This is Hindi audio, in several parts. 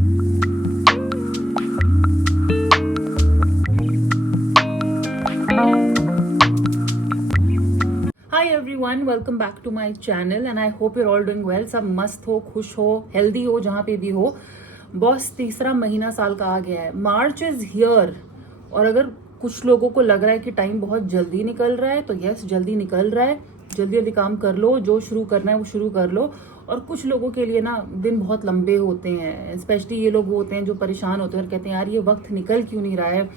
Hi everyone, welcome back to my channel and I hope you're all doing well. सब मस्त हो, खुश हो, हेल्दी हो, जहाँ पे भी हो। बस तीसरा महीना साल का आ गया है, मार्च इज हियर। और अगर कुछ लोगों को लग रहा है कि टाइम बहुत जल्दी निकल रहा है तो यस, जल्दी निकल रहा है। जल्दी जल्दी काम कर लो, जो शुरू करना है वो शुरू कर लो। और कुछ लोगों के लिए ना दिन बहुत लंबे होते हैं, स्पेशली ये लोग होते हैं जो परेशान होते हैं और कहते हैं यार ये वक्त निकल क्यों नहीं रहा है,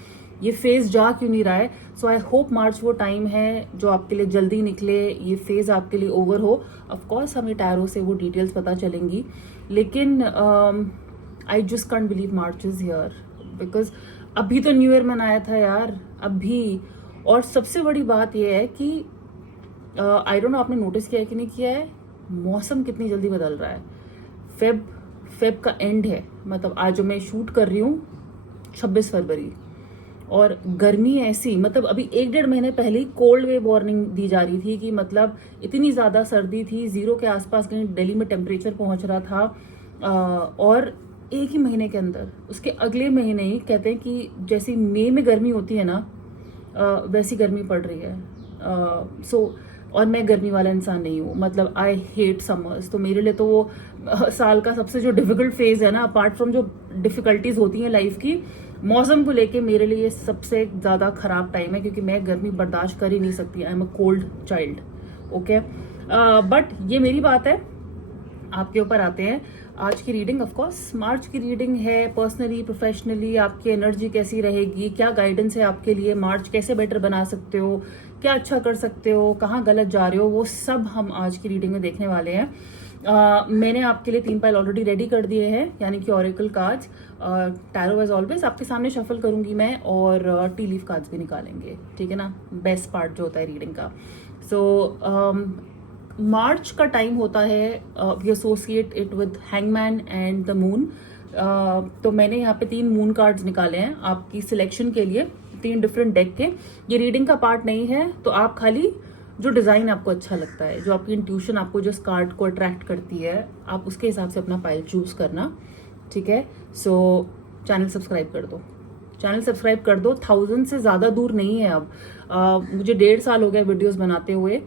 ये फेज जा क्यों नहीं रहा है। सो आई होप मार्च वो टाइम है जो आपके लिए जल्दी निकले, ये फेज आपके लिए ओवर हो। ऑफ कोर्स हमें टैरो से वो डिटेल्स पता चलेंगी, लेकिन I just can't believe March is here because अभी तो न्यू ईयर मनाया था यार, अभी। और सबसे बड़ी बात यह है कि आई डोंट नो आपने नोटिस किया है कि नहीं किया है, मौसम कितनी जल्दी बदल रहा है। फेब का एंड है, मतलब आज जो मैं शूट कर रही हूँ 26 फरवरी, और गर्मी ऐसी, मतलब अभी 1-1.5 महीने पहले ही कोल्ड वेव वार्निंग दी जा रही थी कि मतलब इतनी ज़्यादा सर्दी थी, 0 के आसपास कहीं दिल्ली में टेम्परेचर पहुंच रहा था। और एक ही महीने के अंदर उसके अगले महीने ही कहते हैं कि जैसी मई में गर्मी होती है ना, वैसी गर्मी पड़ रही है। सो और मैं गर्मी वाला इंसान नहीं हूँ, मतलब आई हेट समर्स। तो मेरे लिए तो वो साल का सबसे जो डिफिकल्ट फेज है ना, अपार्ट फ्रॉम जो डिफिकल्टीज होती हैं लाइफ की, मौसम को लेके मेरे लिए सबसे ज़्यादा खराब टाइम है, क्योंकि मैं गर्मी बर्दाश्त कर ही नहीं सकती। I am a cold child, okay. But ये मेरी बात है, आपके ऊपर आते हैं। आज की रीडिंग ऑफ कोर्स मार्च की रीडिंग है। पर्सनली, प्रोफेशनली आपकी एनर्जी कैसी रहेगी, क्या गाइडेंस है आपके लिए, मार्च कैसे बेटर बना सकते हो, क्या अच्छा कर सकते हो, कहाँ गलत जा रहे हो, वो सब हम आज की रीडिंग में देखने वाले हैं। मैंने आपके लिए 3 पाइल ऑलरेडी रेडी कर दिए हैं, यानी कि oracle cards. Tarot as always आपके सामने शफल करूंगी मैं, और टी लीफ कार्ड्स भी निकालेंगे, ठीक है ना। बेस्ट पार्ट जो होता है रीडिंग का। सो मार्च का टाइम होता है, we associate it with hangman and the moon. तो मैंने यहाँ पे 3 मून कार्ड्स निकाले हैं आपकी सिलेक्शन के लिए, 3 डिफरेंट डेक के। ये रीडिंग का पार्ट नहीं है, तो आप खाली जो डिजाइन आपको अच्छा लगता है, जो आपकी इंट्यूशन आपको जिस कार्ड को अट्रैक्ट करती है, आप उसके हिसाब से अपना पाइल चूज करना, ठीक है। सो चैनल सब्सक्राइब कर दो, चैनल सब्सक्राइब कर दो। 1000 से ज़्यादा दूर नहीं है अब। मुझे 1.5 साल हो गया वीडियोस बनाते हुए,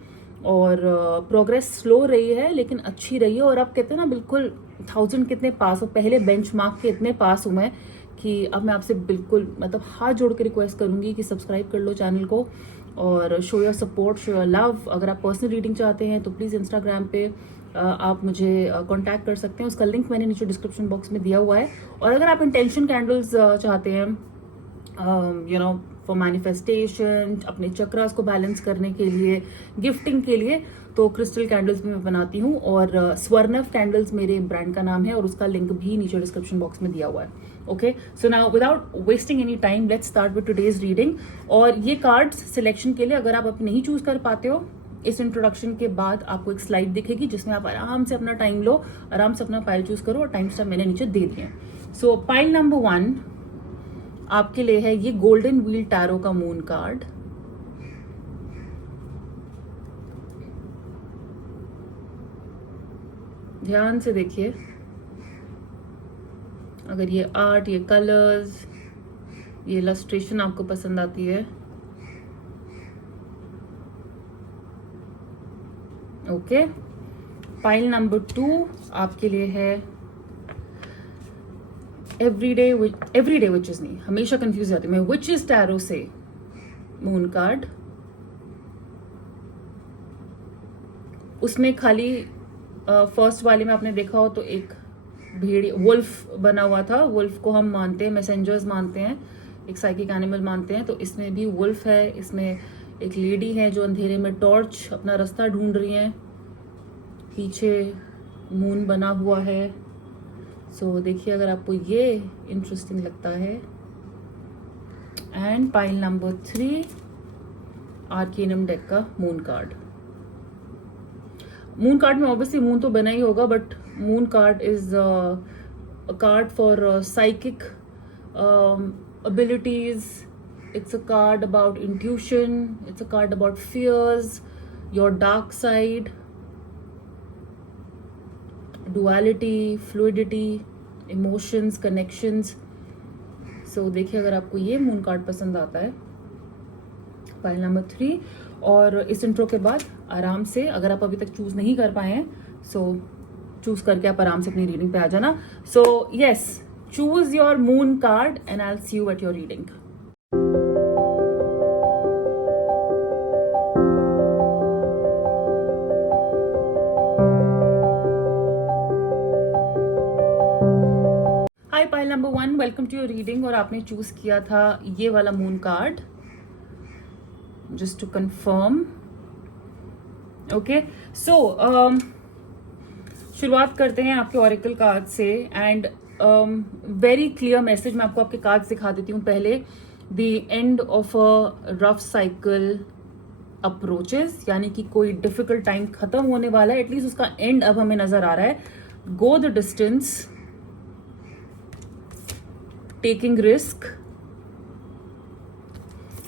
और प्रोग्रेस स्लो रही है लेकिन अच्छी रही है। और आप कहते हैं ना बिल्कुल 1000 कितने पास हो, पहले बेंचमार्क के इतने पास हूँ मैं कि अब मैं आपसे बिल्कुल मतलब हाथ जोड़ के रिक्वेस्ट करूंगी कि सब्सक्राइब कर लो चैनल को, और show your support, show your love. अगर आप पर्सनल रीडिंग चाहते हैं तो प्लीज़ इंस्टाग्राम पे आप मुझे कांटेक्ट कर सकते हैं, उसका लिंक मैंने नीचे डिस्क्रिप्शन बॉक्स में दिया हुआ है। और अगर आप इंटेंशन कैंडल्स चाहते हैं, यू नो, फॉर मैनिफेस्टेशन, अपने चक्रास को बैलेंस करने के लिए, गिफ्टिंग के लिए, तो क्रिस्टल कैंडल्स भी मैं बनाती हूँ। और स्वर्णव कैंडल्स मेरे ब्रांड का नाम है, और उसका लिंक भी नीचे डिस्क्रिप्शन बॉक्स में दिया हुआ है, okay. So now without wasting any time let's start with today's reading. और ये कार्ड्स सिलेक्शन के लिए अगर आप अब नहीं चूज कर पाते हो, इस इंट्रोडक्शन के बाद आपको एक स्लाइड दिखेगी जिसमें आप आराम से अपना टाइम लो, आराम से अपना पाइल चूज करो, और टाइम स्टैम्प मैंने नीचे दे दिए। सो पाइल नंबर 1 आपके लिए है ये गोल्डन व्हील टैरो का मून कार्ड। ध्यान से देखिए, अगर ये आर्ट, ये कलर्स, ये इलस्ट्रेशन आपको पसंद आती है, ओके। पाइल नंबर 2 आपके लिए है एवरीडे विचेस नहीं, हमेशा कंफ्यूज जाती हूँ मैं, विचेस टैरो से मून कार्ड। उसमें खाली फर्स्ट वाले में आपने देखा हो तो एक भेड़ वुल्फ बना हुआ था। वुल्फ को हम मानते हैं, मैसेंजर्स मानते हैं, एक साइकिक एनिमल मानते हैं, तो इसमें भी वुल्फ है। इसमें एक लेडी है जो अंधेरे में टॉर्च अपना रास्ता ढूंढ रही है, पीछे मून बना हुआ है। सो देखिए अगर आपको ये इंटरेस्टिंग लगता है। एंड पाइल नंबर 3 आर्केनम डेक का मून कार्ड। मून कार्ड में ऑब्वियसली मून तो बना ही होगा, but moon card is a card for psychic abilities. It's a card about intuition. It's a card about fears, your dark side, duality, fluidity. Emotions, connections. So देखिए अगर आपको ये मून कार्ड पसंद आता है, पाइल नंबर 3। और इस इंट्रो के बाद आराम से, अगर आप अभी तक चूज नहीं कर पाए हैं, सो चूज करके आप आराम से अपनी रीडिंग पे आ जाना। So yes, choose your moon card and I will see you at your reading. Hi pile number 1, welcome to your reading. और आपने चूज किया था ये वाला moon card, just to confirm. Okay, so शुरुआत करते हैं आपके ऑरिकल कार्ड से। एंड वेरी क्लियर मैसेज, मैं आपको आपके कार्ड्स दिखा देती हूँ पहले। The end of a rough cycle approaches, यानी कि कोई डिफिकल्ट टाइम खत्म होने वाला है, एटलीस्ट उसका एंड अब हमें नजर आ रहा है। Go the distance, taking risk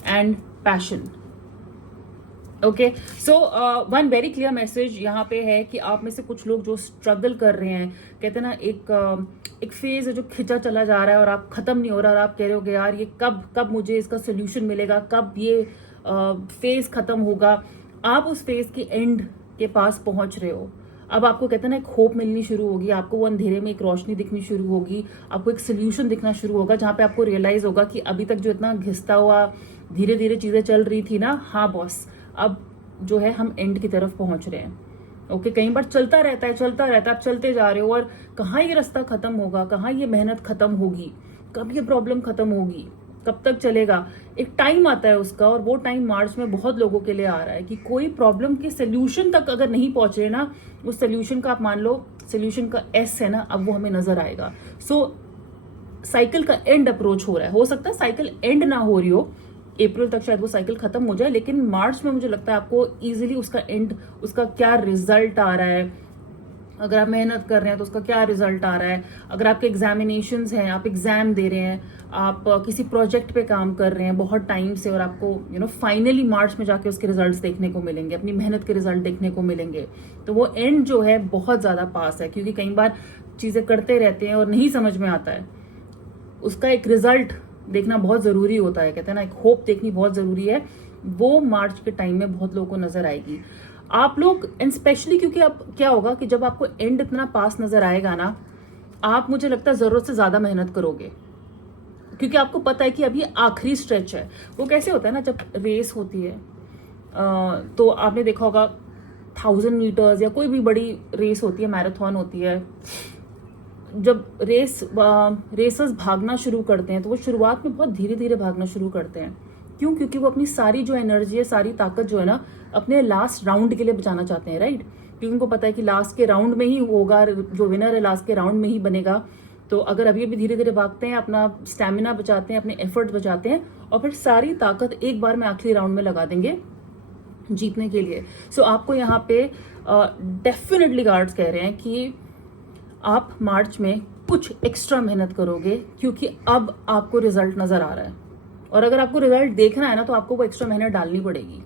and passion. Okay, so one very clear message यहाँ पे है कि आप में से कुछ लोग जो स्ट्रगल कर रहे हैं, कहते हैं ना एक फेज है जो खिंचा चला जा रहा है और आप खत्म नहीं हो रहा, और आप कह रहे हो कि यार ये कब मुझे इसका सोल्यूशन मिलेगा, कब ये फेज खत्म होगा। आप उस फेज के एंड के पास पहुंच रहे हो। अब आपको कहते हैं ना एक होप मिलनी शुरू होगी, आपको वो अंधेरे में एक रोशनी दिखनी शुरू होगी, आपको एक सोल्यूशन दिखना शुरू होगा, जहां पे आपको रियलाइज होगा कि अभी तक जो इतना घिसता हुआ धीरे धीरे चीजें चल रही थी ना, हाँ बॉस, अब जो है हम एंड की तरफ पहुंच रहे हैं। ओके, कई बार चलता रहता है, आप चलते जा रहे हो और कहाँ ये रास्ता खत्म होगा, कहाँ ये मेहनत खत्म होगी, कब ये प्रॉब्लम खत्म होगी, कब तक चलेगा। एक टाइम आता है उसका, और वो टाइम मार्च में बहुत लोगों के लिए आ रहा है कि कोई प्रॉब्लम के सोल्यूशन तक अगर नहीं पहुंचे ना, उस सोल्यूशन का आप मान लो, सोल्यूशन का एस है ना, अब वो हमें नजर आएगा। सो साइकिल का एंड अप्रोच हो रहा है। हो सकता है साइकिल एंड ना हो रही हो, अप्रैल तक शायद वो साइकिल खत्म हो जाए, लेकिन मार्च में मुझे लगता है आपको इजीली उसका एंड, उसका क्या रिजल्ट आ रहा है, अगर आप मेहनत कर रहे हैं तो उसका क्या रिजल्ट आ रहा है, अगर आपके एग्जामिनेशंस हैं, आप एग्जाम दे रहे हैं, आप किसी प्रोजेक्ट पे काम कर रहे हैं बहुत टाइम से, और आपको फाइनली मार्च में जाके उसके रिजल्ट्स देखने को मिलेंगे, अपनी मेहनत के रिजल्ट देखने को मिलेंगे, तो वो एंड जो है बहुत ज्यादा पास है। क्योंकि कई बार चीजें करते रहते हैं और नहीं समझ में आता है, उसका एक रिजल्ट देखना बहुत जरूरी होता है, कहते हैं ना एक होप देखनी बहुत जरूरी है। वो मार्च के टाइम में बहुत लोगों को नजर आएगी। आप लोग, एंड स्पेशली क्योंकि अब क्या होगा कि जब आपको एंड इतना पास नजर आएगा ना, आप मुझे लगता है जरूरत से ज्यादा मेहनत करोगे, क्योंकि आपको पता है कि अब ये आखिरी स्ट्रेच है। वो कैसे होता है ना, जब रेस होती है तो आपने देखा होगा 1000 मीटर्स या कोई भी बड़ी रेस होती है, मैराथन होती है, जब रेसर्स भागना शुरू करते हैं तो वो शुरुआत में बहुत धीरे धीरे भागना शुरू करते हैं। क्यों? क्योंकि वो अपनी सारी जो एनर्जी है, सारी ताकत जो है ना, अपने लास्ट राउंड के लिए बचाना चाहते हैं, राइट? क्योंकि उनको पता है कि लास्ट के राउंड में ही होगा, जो विनर है लास्ट के राउंड में ही बनेगा। तो अगर अभी अभी धीरे धीरे भागते हैं, अपना स्टेमिना बचाते हैं, अपने एफर्ट बचाते हैं, और फिर सारी ताकत एक बार में आखिरी राउंड में लगा देंगे जीतने के लिए। सो आपको यहाँ पे डेफिनेटली गार्ड्स कह रहे हैं कि आप मार्च में कुछ एक्स्ट्रा मेहनत करोगे, क्योंकि अब आपको रिजल्ट नजर आ रहा है। और अगर आपको रिजल्ट देखना है ना, तो आपको वो एक्स्ट्रा मेहनत डालनी पड़ेगी।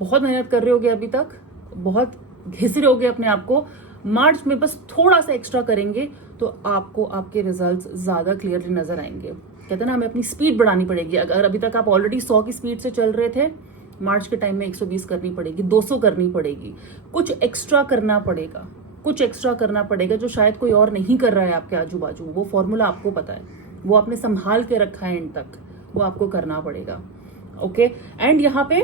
बहुत मेहनत कर रहे होगे अभी तक, बहुत घिस रहे होगे अपने आप को, मार्च में बस थोड़ा सा एक्स्ट्रा करेंगे तो आपको आपके रिजल्ट्स ज्यादा क्लियरली नजर आएंगे। कहते हैं ना, हमें अपनी स्पीड बढ़ानी पड़ेगी। अगर अभी तक आप ऑलरेडी 100 की स्पीड से चल रहे थे, मार्च के टाइम में 120 करनी पड़ेगी, 200 करनी पड़ेगी, कुछ एक्स्ट्रा करना पड़ेगा, कुछ एक्स्ट्रा करना पड़ेगा जो शायद कोई और नहीं कर रहा है आपके आजू बाजू। वो फॉर्मूला आपको पता है, वो आपने संभाल के रखा है एंड तक, वो आपको करना पड़ेगा। ओके, एंड यहाँ पे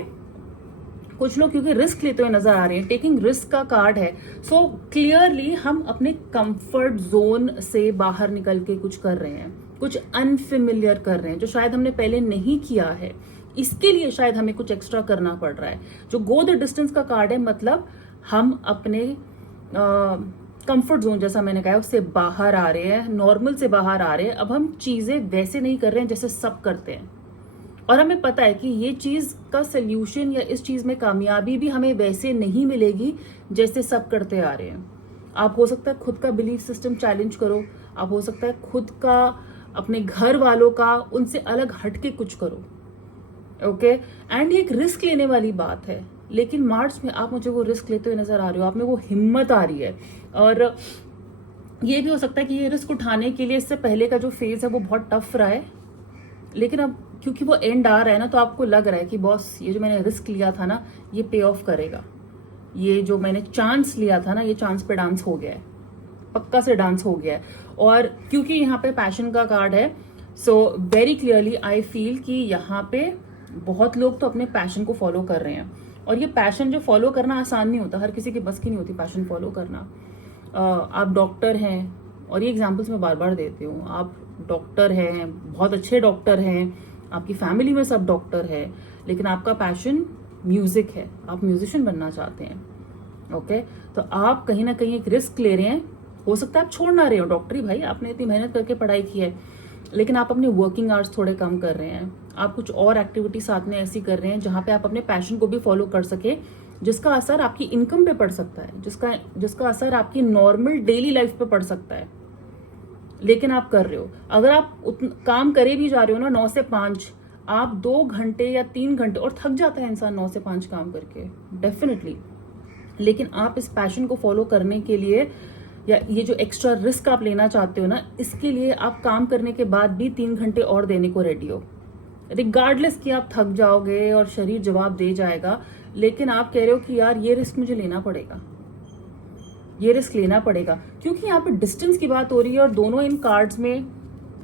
कुछ लोग क्योंकि रिस्क लेते हुए नजर आ रहे हैं, टेकिंग रिस्क का कार्ड है। सो क्लियरली हम अपने कंफर्ट जोन से बाहर निकल के कुछ कर रहे हैं, कुछ अनफेमिलियर कर रहे हैं जो शायद हमने पहले नहीं किया है। इसके लिए शायद हमें कुछ एक्स्ट्रा करना पड़ रहा है। जो गो द डिस्टेंस का कार्ड है, मतलब हम अपने कंफर्ट जोन, जैसा मैंने कहा, उससे बाहर आ रहे हैं, नॉर्मल से बाहर आ रहे हैं। अब हम चीजें वैसे नहीं कर रहे हैं जैसे सब करते हैं, और हमें पता है कि ये चीज का सोल्यूशन या इस चीज में कामयाबी भी हमें वैसे नहीं मिलेगी जैसे सब करते आ रहे हैं। आप हो सकता है खुद का बिलीफ सिस्टम चैलेंज करो, आप हो सकता है खुद का, अपने घर वालों का, उनसे अलग हटके कुछ करो। ओके, एंड ये एक रिस्क लेने वाली बात है, लेकिन मार्च में आप मुझे वो रिस्क लेते हुए नजर आ रहे हो, आप में वो हिम्मत आ रही है। और ये भी हो सकता है कि ये रिस्क उठाने के लिए इससे पहले का जो फेज है वो बहुत टफ रहा है, लेकिन अब क्योंकि वो एंड आ रहा है ना, तो आपको लग रहा है कि बॉस ये जो मैंने रिस्क लिया था ना ये पे ऑफ करेगा, ये जो मैंने चांस लिया था ना ये चांस पे डांस हो गया है, पक्का से डांस हो गया है। और क्योंकि यहाँ पे पैशन का कार्ड है, so very clearly I feel कि यहाँ पे बहुत लोग तो अपने पैशन को फॉलो कर रहे हैं, और ये पैशन जो फॉलो करना आसान नहीं होता, हर किसी की बस की नहीं होती पैशन फॉलो करना। आप डॉक्टर हैं, और ये एग्जाम्पल्स मैं बार बार देती हूँ, आप डॉक्टर हैं, बहुत अच्छे डॉक्टर हैं, आपकी फैमिली में सब डॉक्टर है, लेकिन आपका पैशन म्यूजिक है, आप म्यूजिशियन बनना चाहते हैं। ओके, तो आप कहीं ना कहीं एक रिस्क ले रहे हैं। हो सकता है आप छोड़ ना रहे हो डॉक्टरी, भाई आपने इतनी मेहनत करके पढ़ाई की है, लेकिन आप अपने वर्किंग आवर्स थोड़े कम कर रहे हैं, आप कुछ और एक्टिविटी साथ में ऐसी कर रहे हैं जहां पे आप अपने पैशन को भी फॉलो कर सके, जिसका असर आपकी इनकम पे पड़ सकता है, जिसका असर आपकी नॉर्मल डेली लाइफ पे पड़ सकता है, लेकिन आप कर रहे हो। अगर आप काम करे भी जा रहे हो ना 9 से 5, आप 2 घंटे या 3 घंटे, और थक जाता है इंसान 9 से 5 काम करके डेफिनेटली, लेकिन आप इस पैशन को फॉलो करने के लिए, या ये जो एक्स्ट्रा रिस्क आप लेना चाहते हो ना, इसके लिए आप काम करने के बाद भी 3 घंटे और देने को रेडी हो, रिगार्डलेस कि आप थक जाओगे और शरीर जवाब दे जाएगा, लेकिन आप कह रहे हो कि यार ये रिस्क मुझे लेना पड़ेगा, ये रिस्क लेना पड़ेगा। क्योंकि यहाँ पे डिस्टेंस की बात हो रही है, और दोनों इन कार्ड्स में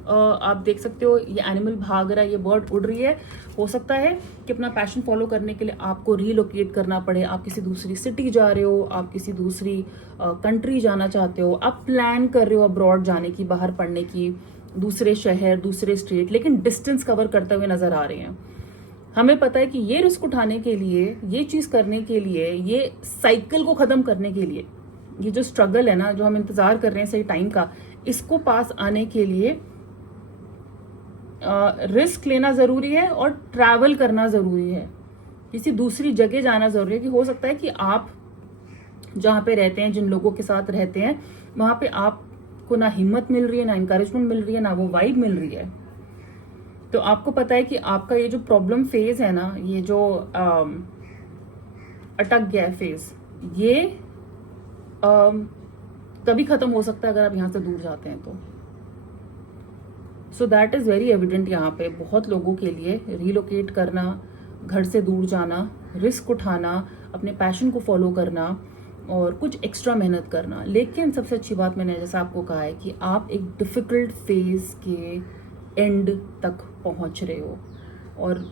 आप देख सकते हो ये एनिमल भाग रहा है, ये बर्ड उड़ रही है। हो सकता है कि अपना पैशन फॉलो करने के लिए आपको रीलोकेट करना पड़े, आप किसी दूसरी सिटी जा रहे हो, आप किसी दूसरी कंट्री जाना चाहते हो, आप प्लान कर रहे हो अब्रॉड जाने की, बाहर पढ़ने की, दूसरे शहर, दूसरे स्टेट, लेकिन डिस्टेंस कवर करते हुए नजर आ रहे हैं। हमें पता है कि ये रिस्क उठाने के लिए, ये चीज करने के लिए, ये साइकिल को खत्म करने के लिए, ये जो स्ट्रगल है ना, जो हम इंतजार कर रहे हैं सही टाइम का, इसको पास आने के लिए रिस्क लेना जरूरी है, और ट्रैवल करना जरूरी है, किसी दूसरी जगह जाना जरूरी है। कि हो सकता है कि आप जहां पे रहते हैं, जिन लोगों के साथ रहते हैं, वहां पे आपको ना हिम्मत मिल रही है, ना इंकरेजमेंट मिल रही है, ना वो वाइब मिल रही है। तो आपको पता है कि आपका ये जो प्रॉब्लम फेज है ना, ये जो अटक गया है फेज, ये तभी खत्म हो सकता है अगर आप यहां से दूर जाते हैं तो। So that is very evident. यहाँ पे बहुत लोगों के लिए रिलोकेट करना, घर से दूर जाना, रिस्क उठाना, अपने पैशन को फॉलो करना, और कुछ एक्स्ट्रा मेहनत करना। लेकिन सबसे अच्छी बात मैंने जैसा आपको कहा है कि आप एक डिफिकल्ट फेज के एंड तक पहुंच रहे हो, और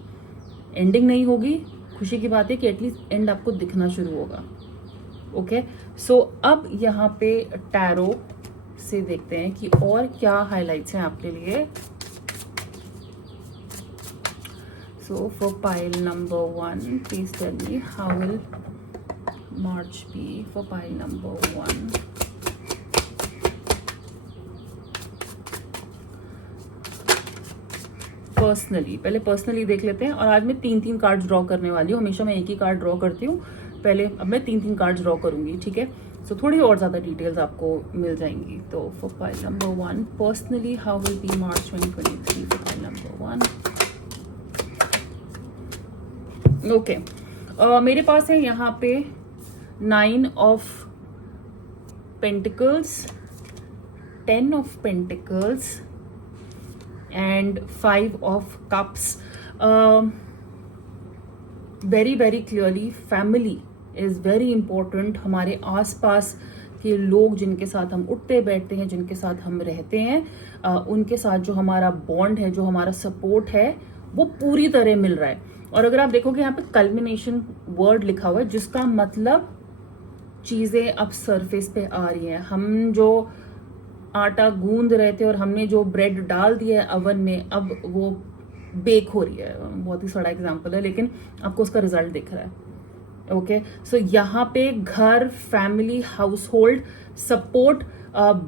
एंडिंग नहीं होगी, खुशी की बात है कि एटलीस्ट एंड आपको दिखना शुरू होगा। ओके, सो अब यहाँ पे टैरो से देखते हैं कि और क्या हाइलाइट्स हैं आपके लिए। So for pile number 1, please tell me how will March be for pile number 1। Personally, पहले पर्सनली देख लेते हैं, और आज मैं 3-3 कार्ड ड्रॉ करने वाली हूँ। हमेशा मैं एक ही कार्ड ड्रॉ करती हूँ, पहले अब मैं 3-3 कार्ड ड्रॉ करूंगी, ठीक है। सो थोड़ी और ज्यादा डिटेल्स आपको मिल जाएंगी। तो for pile number 1, personally how will be March 2023 for pile number 1। Okay, मेरे पास है यहाँ पे 9 of pentacles, 10 of pentacles and 5 of cups. Very very clearly family is very important. हमारे आसपास के लोग जिनके साथ हम उठते बैठते हैं, जिनके साथ हम रहते हैं, उनके साथ जो हमारा बॉन्ड है, जो हमारा सपोर्ट है, वो पूरी तरह मिल रहा है। और अगर आप देखोगे यहाँ पे कल्मिनेशन वर्ड लिखा हुआ है, जिसका मतलब चीजें अब सरफेस पे आ रही हैं। हम जो आटा गूंद रहे थे और हमने जो ब्रेड डाल दिया है अवन में, अब वो बेक हो रही है। बहुत ही सड़ा एग्जांपल है, लेकिन आपको उसका रिजल्ट दिख रहा है। ओके, सो यहाँ पे घर, फैमिली, हाउस होल्ड सपोर्ट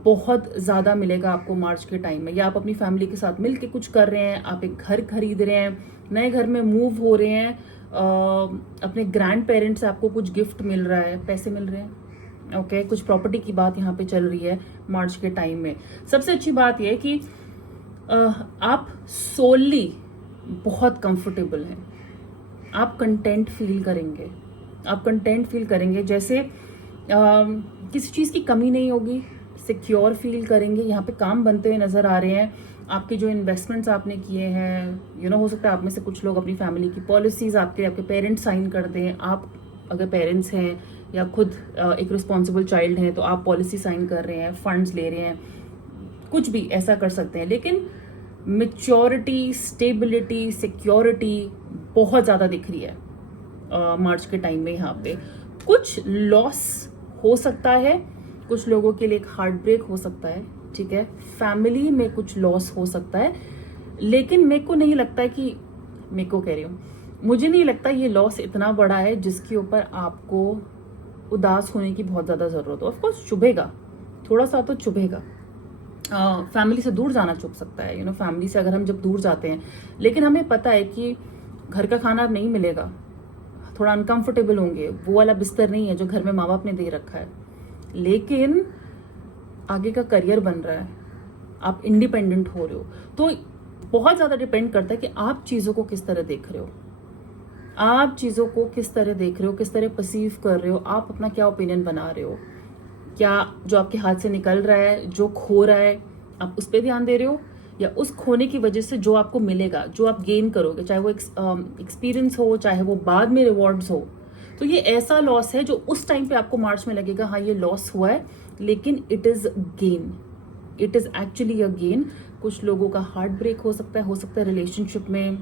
बहुत ज्यादा मिलेगा आपको मार्च के टाइम में। या आप अपनी फैमिली के साथ मिलके कुछ कर रहे हैं, आप एक घर खरीद रहे हैं, नए घर में मूव हो रहे हैं, अपने ग्रैंड पेरेंट्स से आपको कुछ गिफ्ट मिल रहा है, पैसे मिल रहे हैं। ओके, कुछ प्रॉपर्टी की बात यहाँ पे चल रही है मार्च के टाइम में। सबसे अच्छी बात यह है कि आप सोली बहुत कंफर्टेबल हैं, आप कंटेंट फील करेंगे, आप कंटेंट फील करेंगे, जैसे किसी चीज की कमी नहीं होगी, सिक्योर फील करेंगे, यहाँ पे काम बनते हुए नजर आ रहे हैं। आपके जो इन्वेस्टमेंट्स आपने किए हैं, हो सकता है आप में से कुछ लोग अपनी फैमिली की पॉलिसीज आपके पेरेंट्स साइन कर दें। आप अगर पेरेंट्स हैं या खुद एक रिस्पॉन्सिबल चाइल्ड हैं तो आप पॉलिसी साइन कर रहे हैं, फंड्स ले रहे हैं, कुछ भी ऐसा कर सकते हैं। लेकिन मेच्योरिटी, स्टेबिलिटी, सिक्योरिटी बहुत ज़्यादा दिख रही है मार्च के टाइम में। यहाँ पे कुछ लॉस हो सकता है, कुछ लोगों के लिए एक हार्ट ब्रेक हो सकता है, ठीक है, फैमिली में कुछ लॉस हो सकता है। लेकिन मेरे को नहीं लगता है कि, मेरे को कह रही हूँ, मुझे नहीं लगता ये लॉस इतना बड़ा है जिसके ऊपर आपको उदास होने की बहुत ज़्यादा ज़रूरत हो। ऑफकोर्स चुभेगा, थोड़ा सा तो चुभेगा। फैमिली से दूर जाना चुभ सकता है, फैमिली से अगर हम जब दूर जाते हैं, लेकिन हमें पता है कि घर का खाना अब नहीं मिलेगा, थोड़ा अनकंफर्टेबल होंगे, वो वाला बिस्तर नहीं है जो घर में माँ बाप ने दे रखा है। लेकिन आगे का करियर बन रहा है, आप इंडिपेंडेंट हो रहे हो, तो बहुत ज़्यादा डिपेंड करता है कि आप चीज़ों को किस तरह देख रहे हो, आप चीज़ों को किस तरह देख रहे हो, किस तरह परसीव कर रहे हो, आप अपना क्या ओपिनियन बना रहे हो। क्या जो आपके हाथ से निकल रहा है, जो खो रहा है, आप उस पर ध्यान दे रहे हो, या उस खोने की वजह से जो आपको मिलेगा, जो आप गेन करोगे, चाहे वो एक्सपीरियंस हो, चाहे वो बाद में रिवॉर्ड्स हो। तो ये ऐसा लॉस है जो उस टाइम पे आपको मार्च में लगेगा हाँ ये लॉस हुआ है, लेकिन it is gain, it is actually a gain. कुछ लोगों का हार्ट ब्रेक हो सकता है रिलेशनशिप में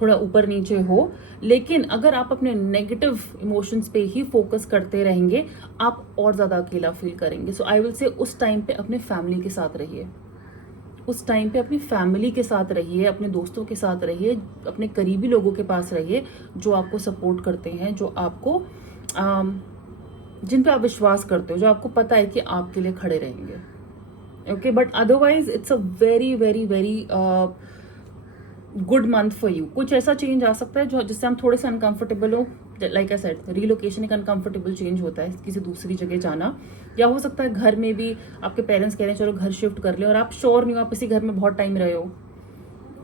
थोड़ा ऊपर नीचे हो, लेकिन अगर आप अपने नेगेटिव इमोशंस पे ही फोकस करते रहेंगे, आप और ज्यादा अकेला फील करेंगे। सो आई विल से उस टाइम पे अपने फैमिली के साथ रहिए, उस टाइम पे अपनी फैमिली के साथ रहिए, अपने दोस्तों के साथ रहिए, अपने करीबी लोगों के पास रहिए जो आपको सपोर्ट करते हैं, जो आपको जिन पे आप विश्वास करते हो, जो आपको पता है कि आपके लिए खड़े रहेंगे। Okay, but otherwise it's a very very very good month for you. कुछ ऐसा चेंज आ सकता है जो जिससे हम थोड़े से अनकंफर्टेबल हो, लाइक आई सेड, रीलोकेशन एक अनकंफर्टेबल चेंज होता है, किसी दूसरी जगह जाना, या हो सकता है घर में भी आपके पेरेंट्स कह रहे हैं चलो घर शिफ्ट कर ले, और आप श्योर नहीं हो, आप इसी घर में बहुत टाइम रहे हो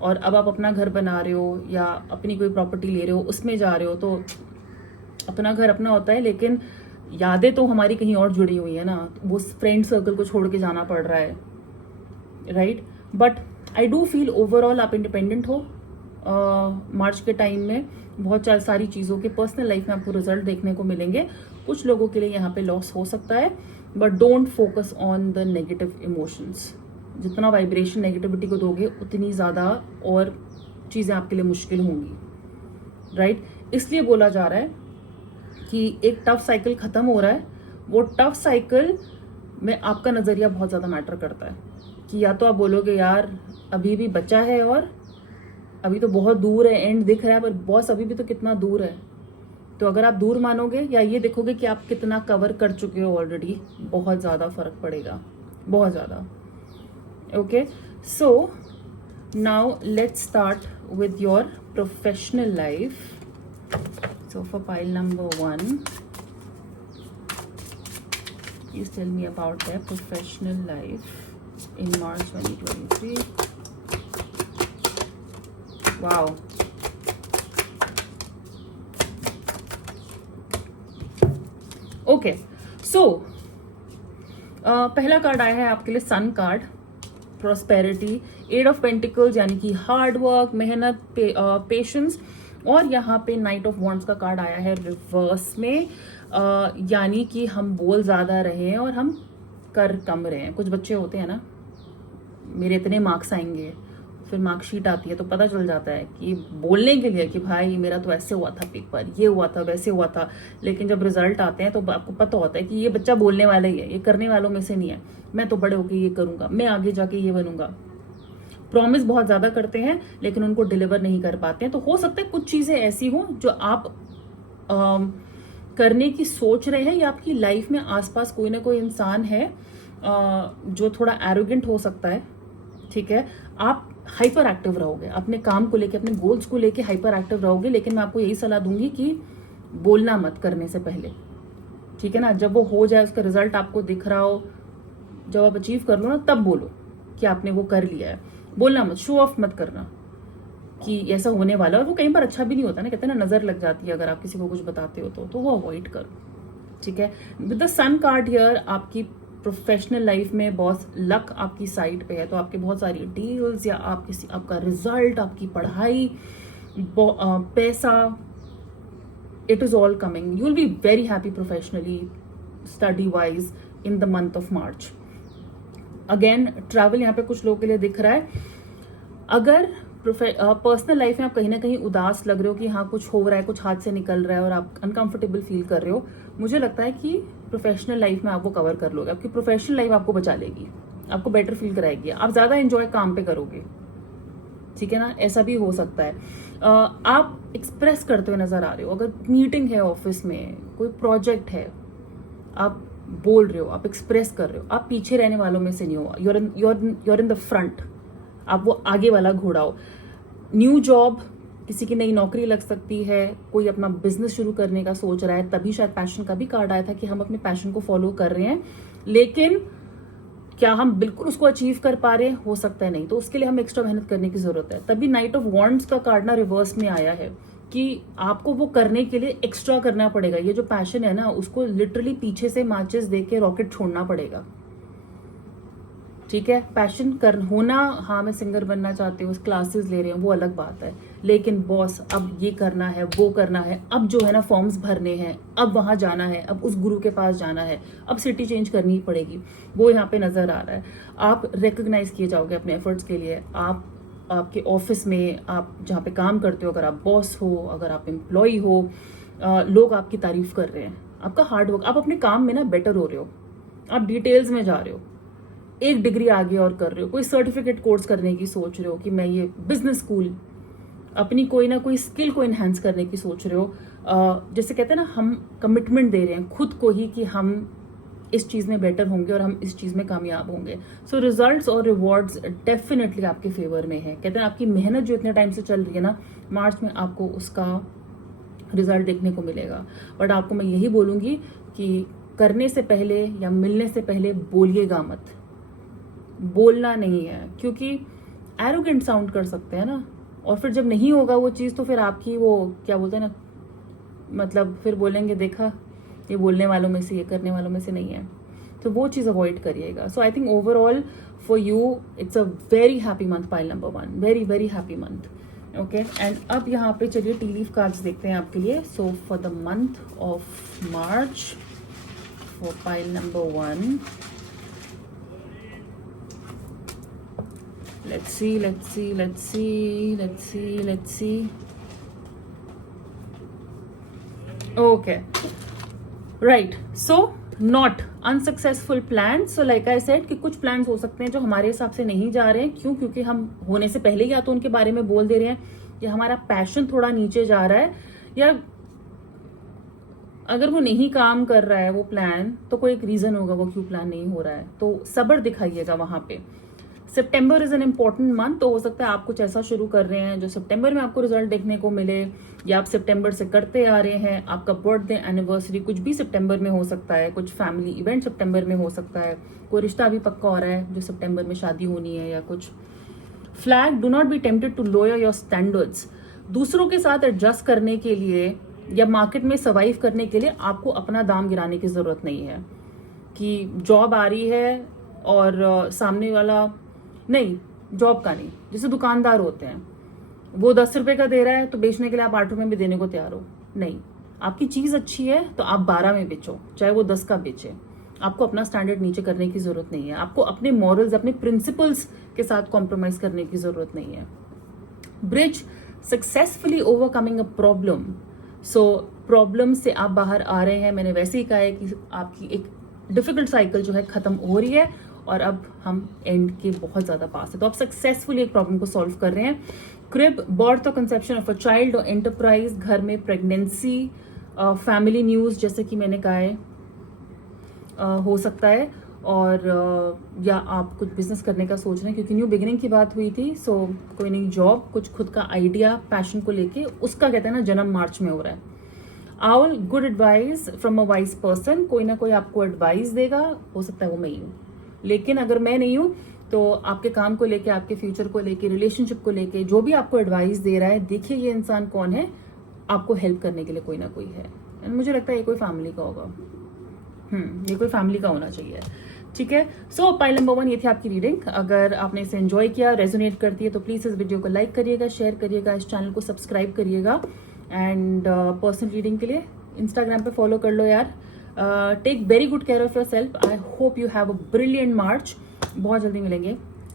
और अब आप अपना घर बना रहे हो या अपनी कोई प्रॉपर्टी ले रहे हो, उसमें जा रहे हो। तो अपना घर अपना होता है, लेकिन यादें तो हमारी कहीं और जुड़ी हुई है ना, वो फ्रेंड सर्कल को छोड़ के जाना पड़ रहा है, right. But I do feel overall आप इंडिपेंडेंट हो मार्च के टाइम में। बहुत सारी चीज़ों के पर्सनल लाइफ में आपको रिजल्ट देखने को मिलेंगे। कुछ लोगों के लिए यहाँ पे लॉस हो सकता है, but don't focus on the negative emotions. जितना वाइब्रेशन नेगेटिविटी को दोगे उतनी ज़्यादा और चीज़ें आपके लिए मुश्किल होंगी, राइट। इसलिए बोला जा रहा है कि एक टफ साइकिल खत्म हो रहा है। वो टफ साइकिल में आपका नज़रिया बहुत ज़्यादा मैटर करता है कि या तो आप बोलोगे यार अभी भी बचा है और अभी तो बहुत दूर है, एंड दिख रहा है, पर बॉस अभी भी तो कितना दूर है। तो अगर आप दूर मानोगे या ये देखोगे कि आप कितना कवर कर चुके हो ऑलरेडी, बहुत ज़्यादा फर्क पड़ेगा, बहुत ज़्यादा। Okay, so now let's start with your professional life. So for pile number 1, please tell me about their professional life in March 2023. Wow. Okay, so पहला कार्ड आया है आपके लिए sun card, prosperity, eight of pentacles, यानी कि हार्ड वर्क, मेहनत, पेशेंस, और यहाँ पे नाइट ऑफ वॉन्ड्स का कार्ड आया है रिवर्स में, यानी कि हम बोल ज़्यादा रहे हैं और हम कर कम रहे हैं। कुछ बच्चे होते हैं ना, मेरे इतने मार्क्स आएंगे, फिर मार्कशीट आती है तो पता चल जाता है कि बोलने के लिए कि भाई मेरा तो ऐसे हुआ था पेपर, ये हुआ था, वैसे हुआ था, लेकिन जब रिजल्ट आते हैं तो आपको पता होता है कि ये बच्चा बोलने वाला ही है, ये करने वालों में से नहीं है। मैं तो बड़े होकर ये करूंगा, मैं आगे जाके ये बनूंगा। प्रॉमिस बहुत ज़्यादा करते हैं लेकिन उनको डिलीवर नहीं कर पाते हैं। तो हो सकता है कुछ चीज़ें ऐसी हों जो आप करने की सोच रहे हैं, या आपकी लाइफ में आसपास कोई ना कोई इंसान है जो थोड़ा एरोगेंट हो सकता है, ठीक है। आप हाइपर एक्टिव रहोगे अपने काम को लेके, अपने गोल्स को लेके हाइपर एक्टिव रहोगे, लेकिन मैं आपको यही सलाह दूंगी कि बोलना मत करने से पहले, ठीक है ना। जब वो हो जाए, उसका रिजल्ट आपको दिख रहा हो, जब आप अचीव कर लो ना, तब बोलो कि आपने वो कर लिया है। बोलना मत, शो ऑफ मत करना कि ऐसा होने वाला है। और वो कई बार अच्छा भी नहीं होता ना, कहते हैं ना नजर लग जाती है अगर आप किसी को कुछ बताते हो तो वो अवॉइड करो, ठीक है। With the sun card here, आपकी प्रोफेशनल लाइफ में बॉस लक आपकी साइड पे है, तो आपके बहुत सारी डील्स या आपका रिजल्ट, आपकी पढ़ाई, पैसा, it is all coming. You will be very happy professionally, study wise in the month of March. Again travel यहाँ पे कुछ लोगों के लिए दिख रहा है. अगर पर्सनल लाइफ में आप कहीं ना कहीं उदास लग रहे हो कि हाँ कुछ हो रहा है, कुछ हाथ से निकल रहा है और आप अनकंफर्टेबल फील कर रहे हो, मुझे लगता है कि प्रोफेशनल लाइफ में आप वो कवर कर लोगे. आपकी प्रोफेशनल लाइफ आपको बचा लेगी, आपको बेटर फील कराएगी, आप ज्यादा एंजॉय काम पे करोगे. ठीक है ना, ऐसा भी हो सकता है. आप एक्सप्रेस करते हुए नजर आ रहे हो. अगर मीटिंग है ऑफिस में, कोई प्रोजेक्ट है, आप बोल रहे हो, आप एक्सप्रेस कर रहे हो, आप पीछे रहने वालों में से नहीं हो. यूर इन द फ्रंट, आप वो आगे वाला घोड़ा हो. न्यू जॉब, किसी की नई नौकरी लग सकती है, कोई अपना बिजनेस शुरू करने का सोच रहा है. तभी शायद पैशन का भी कार्ड आया था कि हम अपने पैशन को फॉलो कर रहे हैं, लेकिन क्या हम बिल्कुल उसको अचीव कर पा रहे हैं? हो सकता है नहीं. तो उसके लिए हमें एक्स्ट्रा मेहनत करने की जरूरत है. तभी नाइट ऑफ वॉन्ड्स का कार्ड ना रिवर्स में आया है कि आपको वो करने के लिए एक्स्ट्रा करना पड़ेगा. ये जो पैशन है ना, उसको लिटरली पीछे से माचिस दे के रॉकेट छोड़ना पड़ेगा. ठीक है, पैशन कर होना, हाँ मैं सिंगर बनना चाहती हूँ, क्लासेस ले रहे हैं, वो अलग बात है. लेकिन बॉस अब ये करना है, वो करना है, अब जो है ना फॉर्म्स भरने हैं, अब वहां जाना है, अब उस गुरु के पास जाना है, अब सिटी चेंज करनी ही पड़ेगी, वो यहाँ पे नजर आ रहा है. आप रिकॉग्नाइज किए जाओगे अपने एफर्ट्स के लिए. आपके ऑफिस में, आप जहाँ पे काम करते हो, अगर आप बॉस हो, अगर आप एम्प्लॉय हो, लोग आपकी तारीफ कर रहे हैं, आपका हार्डवर्क, आप अपने काम में ना बेटर हो रहे हो, आप डिटेल्स में जा रहे हो, एक डिग्री आगे और कर रहे हो, कोई सर्टिफिकेट कोर्स करने की सोच रहे हो कि मैं ये बिजनेस स्कूल, अपनी कोई ना कोई स्किल को इन्हांस करने की सोच रहे हो. जैसे कहते हैं ना, हम कमिटमेंट दे रहे हैं खुद को ही कि हम इस चीज में बेटर होंगे और हम इस चीज में कामयाब होंगे. सो रिजल्ट्स और रिवॉर्ड्स डेफिनेटली आपके फेवर में है. कहते हैं आपकी मेहनत जो इतने टाइम से चल रही है ना, मार्च में आपको उसका रिजल्ट देखने को मिलेगा. बट आपको मैं यही बोलूंगी कि करने से पहले या मिलने से पहले बोलिएगा मत. बोलना नहीं है, क्योंकि एरोगेंट साउंड कर सकते हैं ना, और फिर जब नहीं होगा वो चीज, तो फिर आपकी वो क्या बोलते हैं ना, मतलब फिर बोलेंगे देखा ये बोलने वालों में से, ये करने वालों में से नहीं है. तो वो चीज अवॉइड करिएगा. So I think overall for you it's a very happy month, pile number 1, very very happy month. Okay, and अब यहाँ पे चलिए टी लीफ कार्ड्स देखते हैं आपके लिए. So for the month of March, for pile number 1, let's see. Okay, right. So not unsuccessful plans. So like I said कि कुछ plans हो सकते हैं जो हमारे हिसाब से नहीं जा रहे हैं. क्यों? क्योंकि हम होने से पहले या तो उनके बारे में बोल दे रहे हैं, या हमारा पैशन थोड़ा नीचे जा रहा है, या अगर वो नहीं काम कर रहा है वो प्लान, तो कोई एक रीजन होगा वो क्यों प्लान नहीं हो रहा है. तो सब्र दिखाइएगा वहां पे. सितंबर इज एन इम्पॉर्टेंट मंथ. तो हो सकता है आप कुछ ऐसा शुरू कर रहे हैं जो सितंबर में आपको रिजल्ट देखने को मिले, या आप सितंबर से करते आ रहे हैं. आपका बर्थडे, एनिवर्सरी, कुछ भी सितंबर में हो सकता है. कुछ फैमिली इवेंट सितंबर में हो सकता है. कोई रिश्ता भी पक्का हो रहा है जो सितंबर में शादी होनी है, या कुछ. Flag, do not be tempted to lower your standards. दूसरों के साथ एडजस्ट करने के लिए या मार्केट में सर्वाइव करने के लिए आपको अपना दाम गिराने की जरूरत नहीं है. कि जॉब आ रही है और सामने वाला, नहीं, जॉब का नहीं, जैसे दुकानदार होते हैं, वो 10 रुपए का दे रहा है तो बेचने के लिए आप 8 रुपए में देने को तैयार हो. नहीं, आपकी चीज अच्छी है तो आप 12 में बेचो, चाहे वो 10 का बेचे. आपको अपना स्टैंडर्ड नीचे करने की जरूरत नहीं है. आपको अपने मॉरल्स, अपने प्रिंसिपल्स के साथ कॉम्प्रोमाइज करने की जरूरत नहीं है. Bridge, successfully overcoming a problem. So problem से आप बाहर आ रहे हैं. मैंने वैसे ही कहा है कि आपकी एक डिफिकल्ट साइकिल जो है खत्म हो रही है और अब हम एंड के बहुत ज्यादा पास है. तो आप सक्सेसफुली एक प्रॉब्लम को सॉल्व कर रहे हैं. क्रिब, बर्थ और कंसेप्शन ऑफ अ चाइल्ड और एंटरप्राइज, घर में प्रेगनेंसी, फैमिली न्यूज, जैसे कि मैंने कहा है, हो सकता है. और या आप कुछ बिजनेस करने का सोच रहे हैं, क्योंकि न्यू बिगिनिंग की बात हुई थी. सो कोई नई जॉब, कुछ खुद का आइडिया, पैशन को लेके, उसका कहते हैं ना जन्म मार्च में हो रहा है. Owl, good advice from a wise person. कोई ना कोई आपको एडवाइस देगा, हो सकता है वो मैं ही हूँ, लेकिन अगर मैं नहीं हूं तो आपके काम को लेके, आपके फ्यूचर को लेके, रिलेशनशिप को लेके जो भी आपको एडवाइस दे रहा है, देखिए ये इंसान कौन है. आपको हेल्प करने के लिए कोई ना कोई है. मुझे लगता है ये कोई फैमिली का होगा. ये कोई फैमिली का होना चाहिए. ठीक है। सो पाइल नंबर 1 ये थी आपकी रीडिंग। अगर आपने इसे एंजॉय किया, रेजोनेट करती है, तो प्लीज इस वीडियो को लाइक करिएगा, शेयर करिएगा, इस चैनल को सब्सक्राइब करिएगा। एंड पर्सनल रीडिंग के लिए इंस्टाग्राम पे फॉलो कर लो यार। Take very good care of your self. I hope you have a brilliant March. बहुत जल्दी मिलेंगे।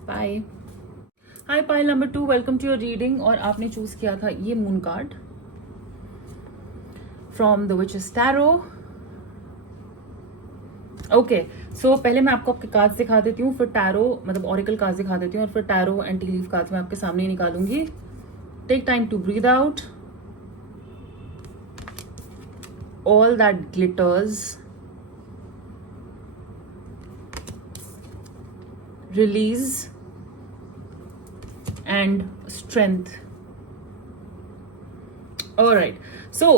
Bye. Hi pile number 2, welcome to your reading. और आपने चूज किया था ये moon card from the witches tarot. Okay, so पहले मैं आपको आपके कार्ड्स दिखा देती हूँ, फिर टैरो मतलब ऑरिकल कार्ड्स दिखा देती हूँ, और फिर tarot and tea leaf cards मैं आपके सामने ही निकालूंगी। Take time to breathe out. All that glitters, release and strength. Alright, so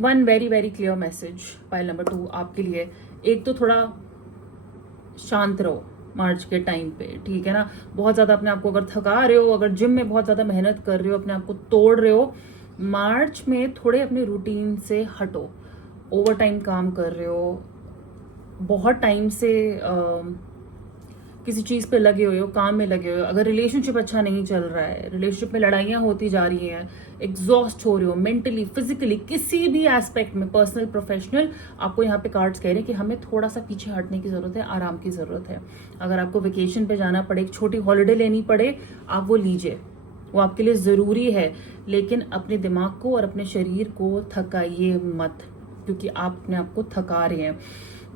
one very very clear message pile number 2 आपके लिए। एक तो थोड़ा शांत रहो मार्च के टाइम पे, ठीक है ना। बहुत ज्यादा अपने आप को अगर थका रहे हो, अगर जिम में बहुत ज्यादा मेहनत कर रहे हो, अपने आप को तोड़ रहे हो, मार्च में थोड़े अपने रूटीन से हटो। ओवर टाइम काम कर रहे हो, बहुत टाइम से किसी चीज पे लगे हुए हो, काम में लगे हुए हो, अगर रिलेशनशिप अच्छा नहीं चल रहा है, रिलेशनशिप में लड़ाइयां होती जा रही हैं, एग्जॉस्ट हो रहे हो मेंटली, फिजिकली, किसी भी एस्पेक्ट में, पर्सनल प्रोफेशनल, आपको यहाँ पे कार्ड्स कह रहे हैं कि हमें थोड़ा सा पीछे हटने की जरूरत है, आराम की जरूरत है। अगर आपको वेकेशन पे जाना पड़े, एक छोटी हॉलीडे लेनी पड़े, आप वो लीजिए, वो आपके लिए जरूरी है। लेकिन अपने दिमाग को और अपने शरीर को थकाइए मत, क्योंकि आप अपने आप को थका रहे हैं।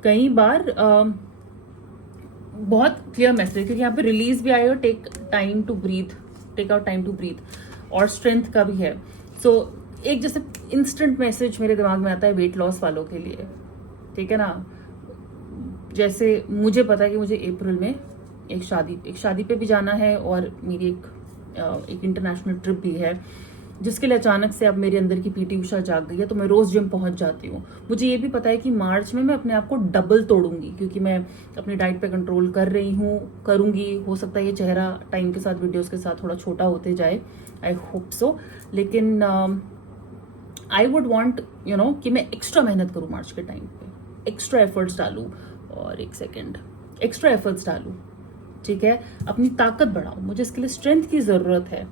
कई बार बहुत क्लियर मैसेज, क्योंकि यहाँ पे रिलीज भी आया, take time to breathe, take out time to breathe, और स्ट्रेंथ का भी है। सो एक जैसे इंस्टेंट मैसेज मेरे दिमाग में आता है वेट लॉस वालों के लिए, ठीक है ना। जैसे मुझे पता है कि मुझे अप्रैल में एक शादी पे भी जाना है, और मेरी एक इंटरनेशनल ट्रिप भी है, जिसके लिए अचानक से अब मेरे अंदर की पीटी उषा जाग गई है, तो मैं रोज जिम पहुंच जाती हूँ। मुझे ये भी पता है कि मार्च में मैं अपने आप को डबल तोड़ूंगी, क्योंकि मैं अपनी डाइट पे कंट्रोल कर रही हूँ, करूंगी। हो सकता है ये चेहरा टाइम के साथ, वीडियोस के साथ थोड़ा छोटा होते जाए, आई होप सो। लेकिन आई वुड वॉन्ट कि मैं एक्स्ट्रा मेहनत करूँ मार्च के टाइम पे, एक्स्ट्रा एफर्ट्स डालूँ, और एक सेकेंड, एक्स्ट्रा एफर्ट्स डालूँ, ठीक है। अपनी ताकत बढ़ाऊँ, मुझे इसके लिए स्ट्रेंथ की जरूरत है,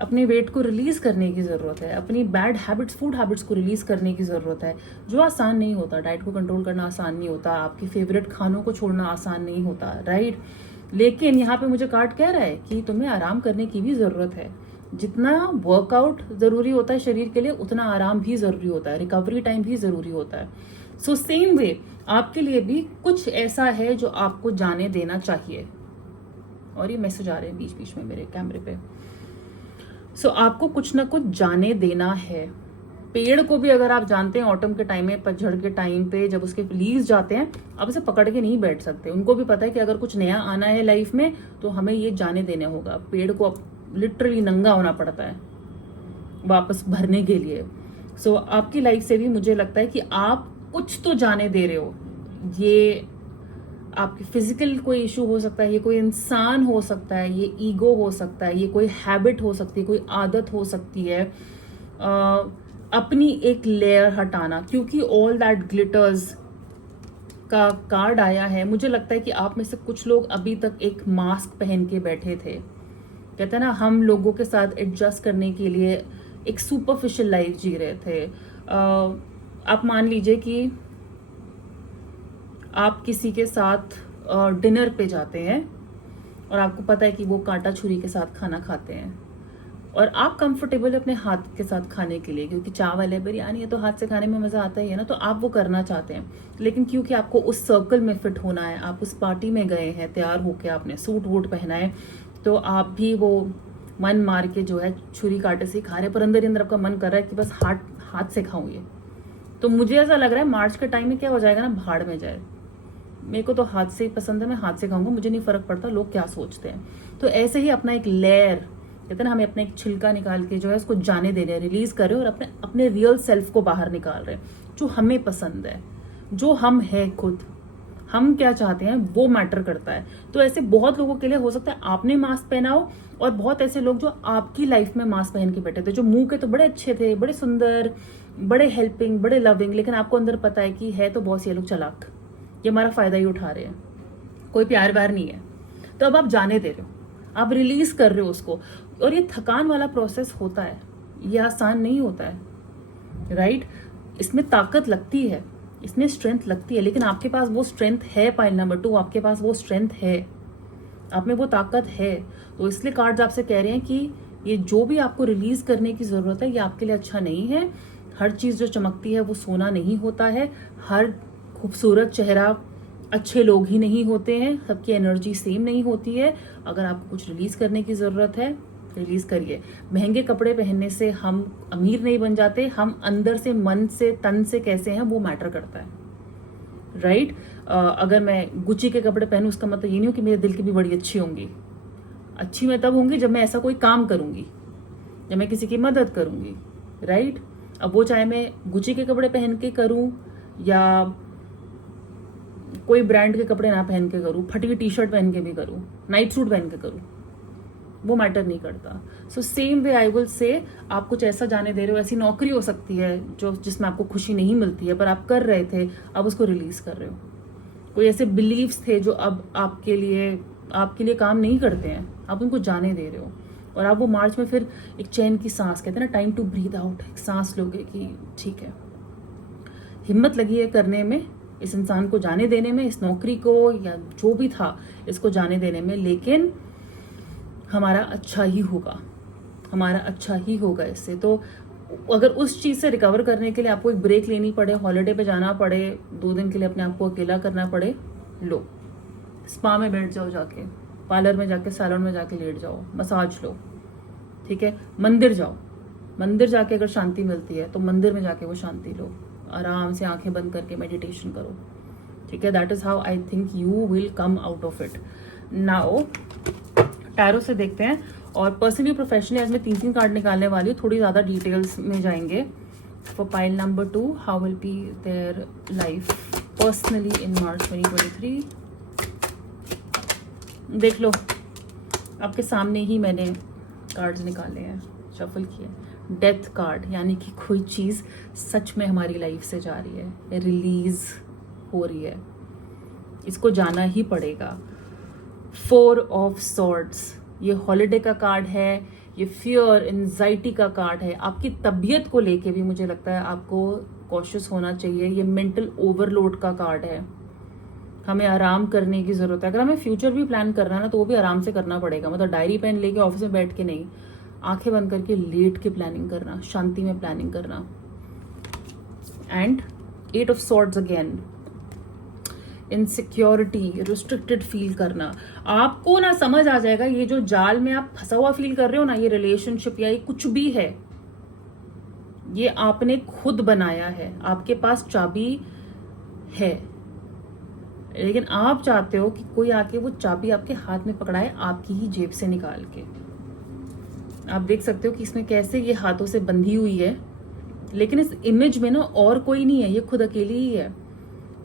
अपने वेट को रिलीज करने की जरूरत है, अपनी बैड हैबिट्स, फूड हैबिट्स को रिलीज करने की जरूरत है, जो आसान नहीं होता। डाइट को कंट्रोल करना आसान नहीं होता, आपके फेवरेट खानों को छोड़ना आसान नहीं होता, राइट। लेकिन यहाँ पे मुझे कार्ड कह रहा है कि तुम्हें आराम करने की भी जरूरत है। जितना वर्कआउट जरूरी होता है शरीर के लिए, उतना आराम भी जरूरी होता है, रिकवरी टाइम भी जरूरी होता है। सो सेम वे आपके लिए भी कुछ ऐसा है जो आपको जाने देना चाहिए। और ये मैसेज आ रहे हैं बीच बीच में मेरे कैमरे पे। सो आपको कुछ ना कुछ जाने देना है। पेड़ को भी अगर आप जानते हैं ऑटम के टाइम में, पतझड़ के टाइम पे जब उसके लीव्स जाते हैं, आप इसे पकड़ के नहीं बैठ सकते। उनको भी पता है कि अगर कुछ नया आना है लाइफ में, तो हमें ये जाने देना होगा। पेड़ को लिटरली नंगा होना पड़ता है वापस भरने के लिए। सो आपकी लाइफ से भी मुझे लगता है कि आप कुछ तो जाने दे रहे हो। ये आपकी फिजिकल कोई इशू हो सकता है, ये कोई इंसान हो सकता है, ये ईगो हो सकता है, ये कोई हैबिट हो सकती है, कोई आदत हो सकती है। अपनी एक लेयर हटाना, क्योंकि ऑल दैट ग्लिटर्स का कार्ड आया है। मुझे लगता है कि आप में से कुछ लोग अभी तक एक मास्क पहन के बैठे थे। कहते हैं ना, हम लोगों के साथ एडजस्ट करने के लिए एक सुपरफिशियल लाइफ जी रहे थे। आप मान लीजिए कि आप किसी के साथ डिनर पे जाते हैं, और आपको पता है कि वो कांटा छुरी के साथ खाना खाते हैं, और आप कंफर्टेबल है अपने हाथ के साथ खाने के लिए, क्योंकि चावल है, बिरयानी है, तो हाथ से खाने में मजा आता ही है ना। तो आप वो करना चाहते हैं, लेकिन क्योंकि आपको उस सर्कल में फिट होना है, आप उस पार्टी में गए हैं, तैयार होके आपने सूट वूट पहना है, तो आप भी वो मन मार के जो है छुरी कांटे से खा रहे हैं, पर अंदर ही अंदर आपका मन कर रहा है कि बस हाथ से खाऊं ये। तो मुझे ऐसा लग रहा है मार्च के टाइम में क्या हो जाएगा ना, भाड़ में जाए। मेरे को तो हाथ से ही पसंद है, मैं हाथ से खाऊंगा, मुझे नहीं फर्क पड़ता लोग क्या सोचते हैं। तो ऐसे ही अपना एक लेयर, कहते हैं ना, हमें अपना एक छिलका निकाल के जो है उसको जाने दे रहे हैं, रिलीज कर रहे हैं, और अपने अपने रियल सेल्फ को बाहर निकाल रहे हैं, जो हमें पसंद है, जो हम है खुद, हम क्या चाहते हैं वो मैटर करता है। तो ऐसे बहुत लोगों के लिए हो सकता है आपने मास्क पहना हो, और बहुत ऐसे लोग जो आपकी लाइफ में मास्क पहन के बैठे थे, जो मुंह के तो बड़े अच्छे थे, बड़े सुंदर, बड़े हेल्पिंग, बड़े लविंग, लेकिन आपको अंदर पता है कि है तो बॉस ये लोग चालाक, ये हमारा फायदा ही उठा रहे हैं। कोई प्यार व्यार नहीं है। तो अब आप जाने दे रहे हो, आप रिलीज कर रहे हो उसको। और ये थकान वाला प्रोसेस होता है, ये आसान नहीं होता है, राइट? इसमें ताकत लगती है, इसमें स्ट्रेंथ लगती है, लेकिन आपके पास वो स्ट्रेंथ है। पाइल नंबर 2, आपके पास वो स्ट्रेंथ है, आप में वो ताकत है। तो इसलिए कार्ड्स आपसे कह रहे हैं कि ये जो भी आपको रिलीज करने की जरूरत है, ये आपके लिए अच्छा नहीं है। हर चीज जो चमकती है वो सोना नहीं होता है, हर खूबसूरत चेहरा अच्छे लोग ही नहीं होते हैं, सबकी एनर्जी सेम नहीं होती है। अगर आपको कुछ रिलीज करने की जरूरत है, रिलीज करिए। महंगे कपड़े पहनने से हम अमीर नहीं बन जाते, हम अंदर से, मन से, तन से कैसे हैं वो मैटर करता है, राइट? अगर मैं गुच्ची के कपड़े पहनूं, उसका मतलब ये नहीं हो कि मेरे दिल की भी बड़ी अच्छी होंगी। अच्छी मैं तब होंगी जब मैं ऐसा कोई काम करूंगी, जब मैं किसी की मदद करूंगी, राइट? अब वो चाहे मैं गुच्ची के कपड़े पहन के करूं या कोई ब्रांड के कपड़े ना पहन के करूं, फटी हुई टी शर्ट पहन के भी करूं, नाइट सूट पहन के करूं, वो मैटर नहीं करता। So same way I will say, आप कुछ ऐसा जाने दे रहे हो, ऐसी नौकरी हो सकती है जो जिसमें आपको खुशी नहीं मिलती है, पर आप कर रहे थे, अब उसको रिलीज कर रहे हो। कोई ऐसे बिलीव्स थे जो अब आपके लिए काम नहीं करते हैं, आप उनको जाने दे रहे हो। और आप वो मार्च में फिर एक चैन की सांस, कहते हैं ना, टाइम टू ब्रीथ आउट, एक सांस लोगे कि ठीक है, हिम्मत लगी है करने में, इस इंसान को जाने देने में, इस नौकरी को या जो भी था इसको जाने देने में, लेकिन हमारा अच्छा ही होगा, हमारा अच्छा ही होगा इससे। तो अगर उस चीज से रिकवर करने के लिए आपको एक ब्रेक लेनी पड़े, हॉलिडे पे जाना पड़े, 2 दिन के लिए अपने आप को अकेला करना पड़े, लो, स्पा में बैठ जाओ, जाके पार्लर में जाके, सैलून में जाके लेट जाओ, मसाज लो, ठीक है? मंदिर जाओ, मंदिर जाके अगर शांति मिलती है तो मंदिर में जाके वो शांति लो, आराम से आंखें बंद करके मेडिटेशन करो, ठीक है? That is how I think you will come out of it. Now tarot से देखते हैं, और पर्सनली प्रोफेशनली आज मैं 3 कार्ड निकालने वाली हूँ, थोड़ी ज़्यादा डिटेल्स में जाएंगे। For pile number 2, how will be their life personally in March 2023। देख लो, आपके सामने ही मैंने कार्ड्स निकाले हैं, शफल किए। डेथ कार्ड, यानी कि कोई चीज़ सच में हमारी लाइफ से जा रही है, रिलीज हो रही है, इसको जाना ही पड़ेगा। 4 ऑफ सॉर्ड्स, ये हॉलिडे का कार्ड है, ये फियर, एंजाइटी का कार्ड है। आपकी तबीयत को लेके भी मुझे लगता है आपको कॉशियस होना चाहिए। ये मेंटल ओवरलोड का कार्ड है, हमें आराम करने की जरूरत है। अगर हमें फ्यूचर भी प्लान करना है ना, तो वो भी आराम से करना पड़ेगा। मतलब डायरी पेन लेके ऑफिस में बैठ के नहीं, आंखें बंद करके लेट के प्लानिंग करना, शांति में प्लानिंग करना। And 8 of swords again, insecurity, restricted feel करना। आपको ना समझ आ जाएगा, ये जो जाल में आप फंसा हुआ फील कर रहे हो ना, ये रिलेशनशिप या ये कुछ भी है, ये आपने खुद बनाया है। आपके पास चाबी है, लेकिन आप चाहते हो कि कोई आके वो चाबी आपके हाथ में पकड़ाए, आपकी ही जेब से निकाल के। आप देख सकते हो कि इसमें कैसे ये हाथों से बंधी हुई है, लेकिन इस इमेज में ना और कोई नहीं है, ये खुद अकेली ही है।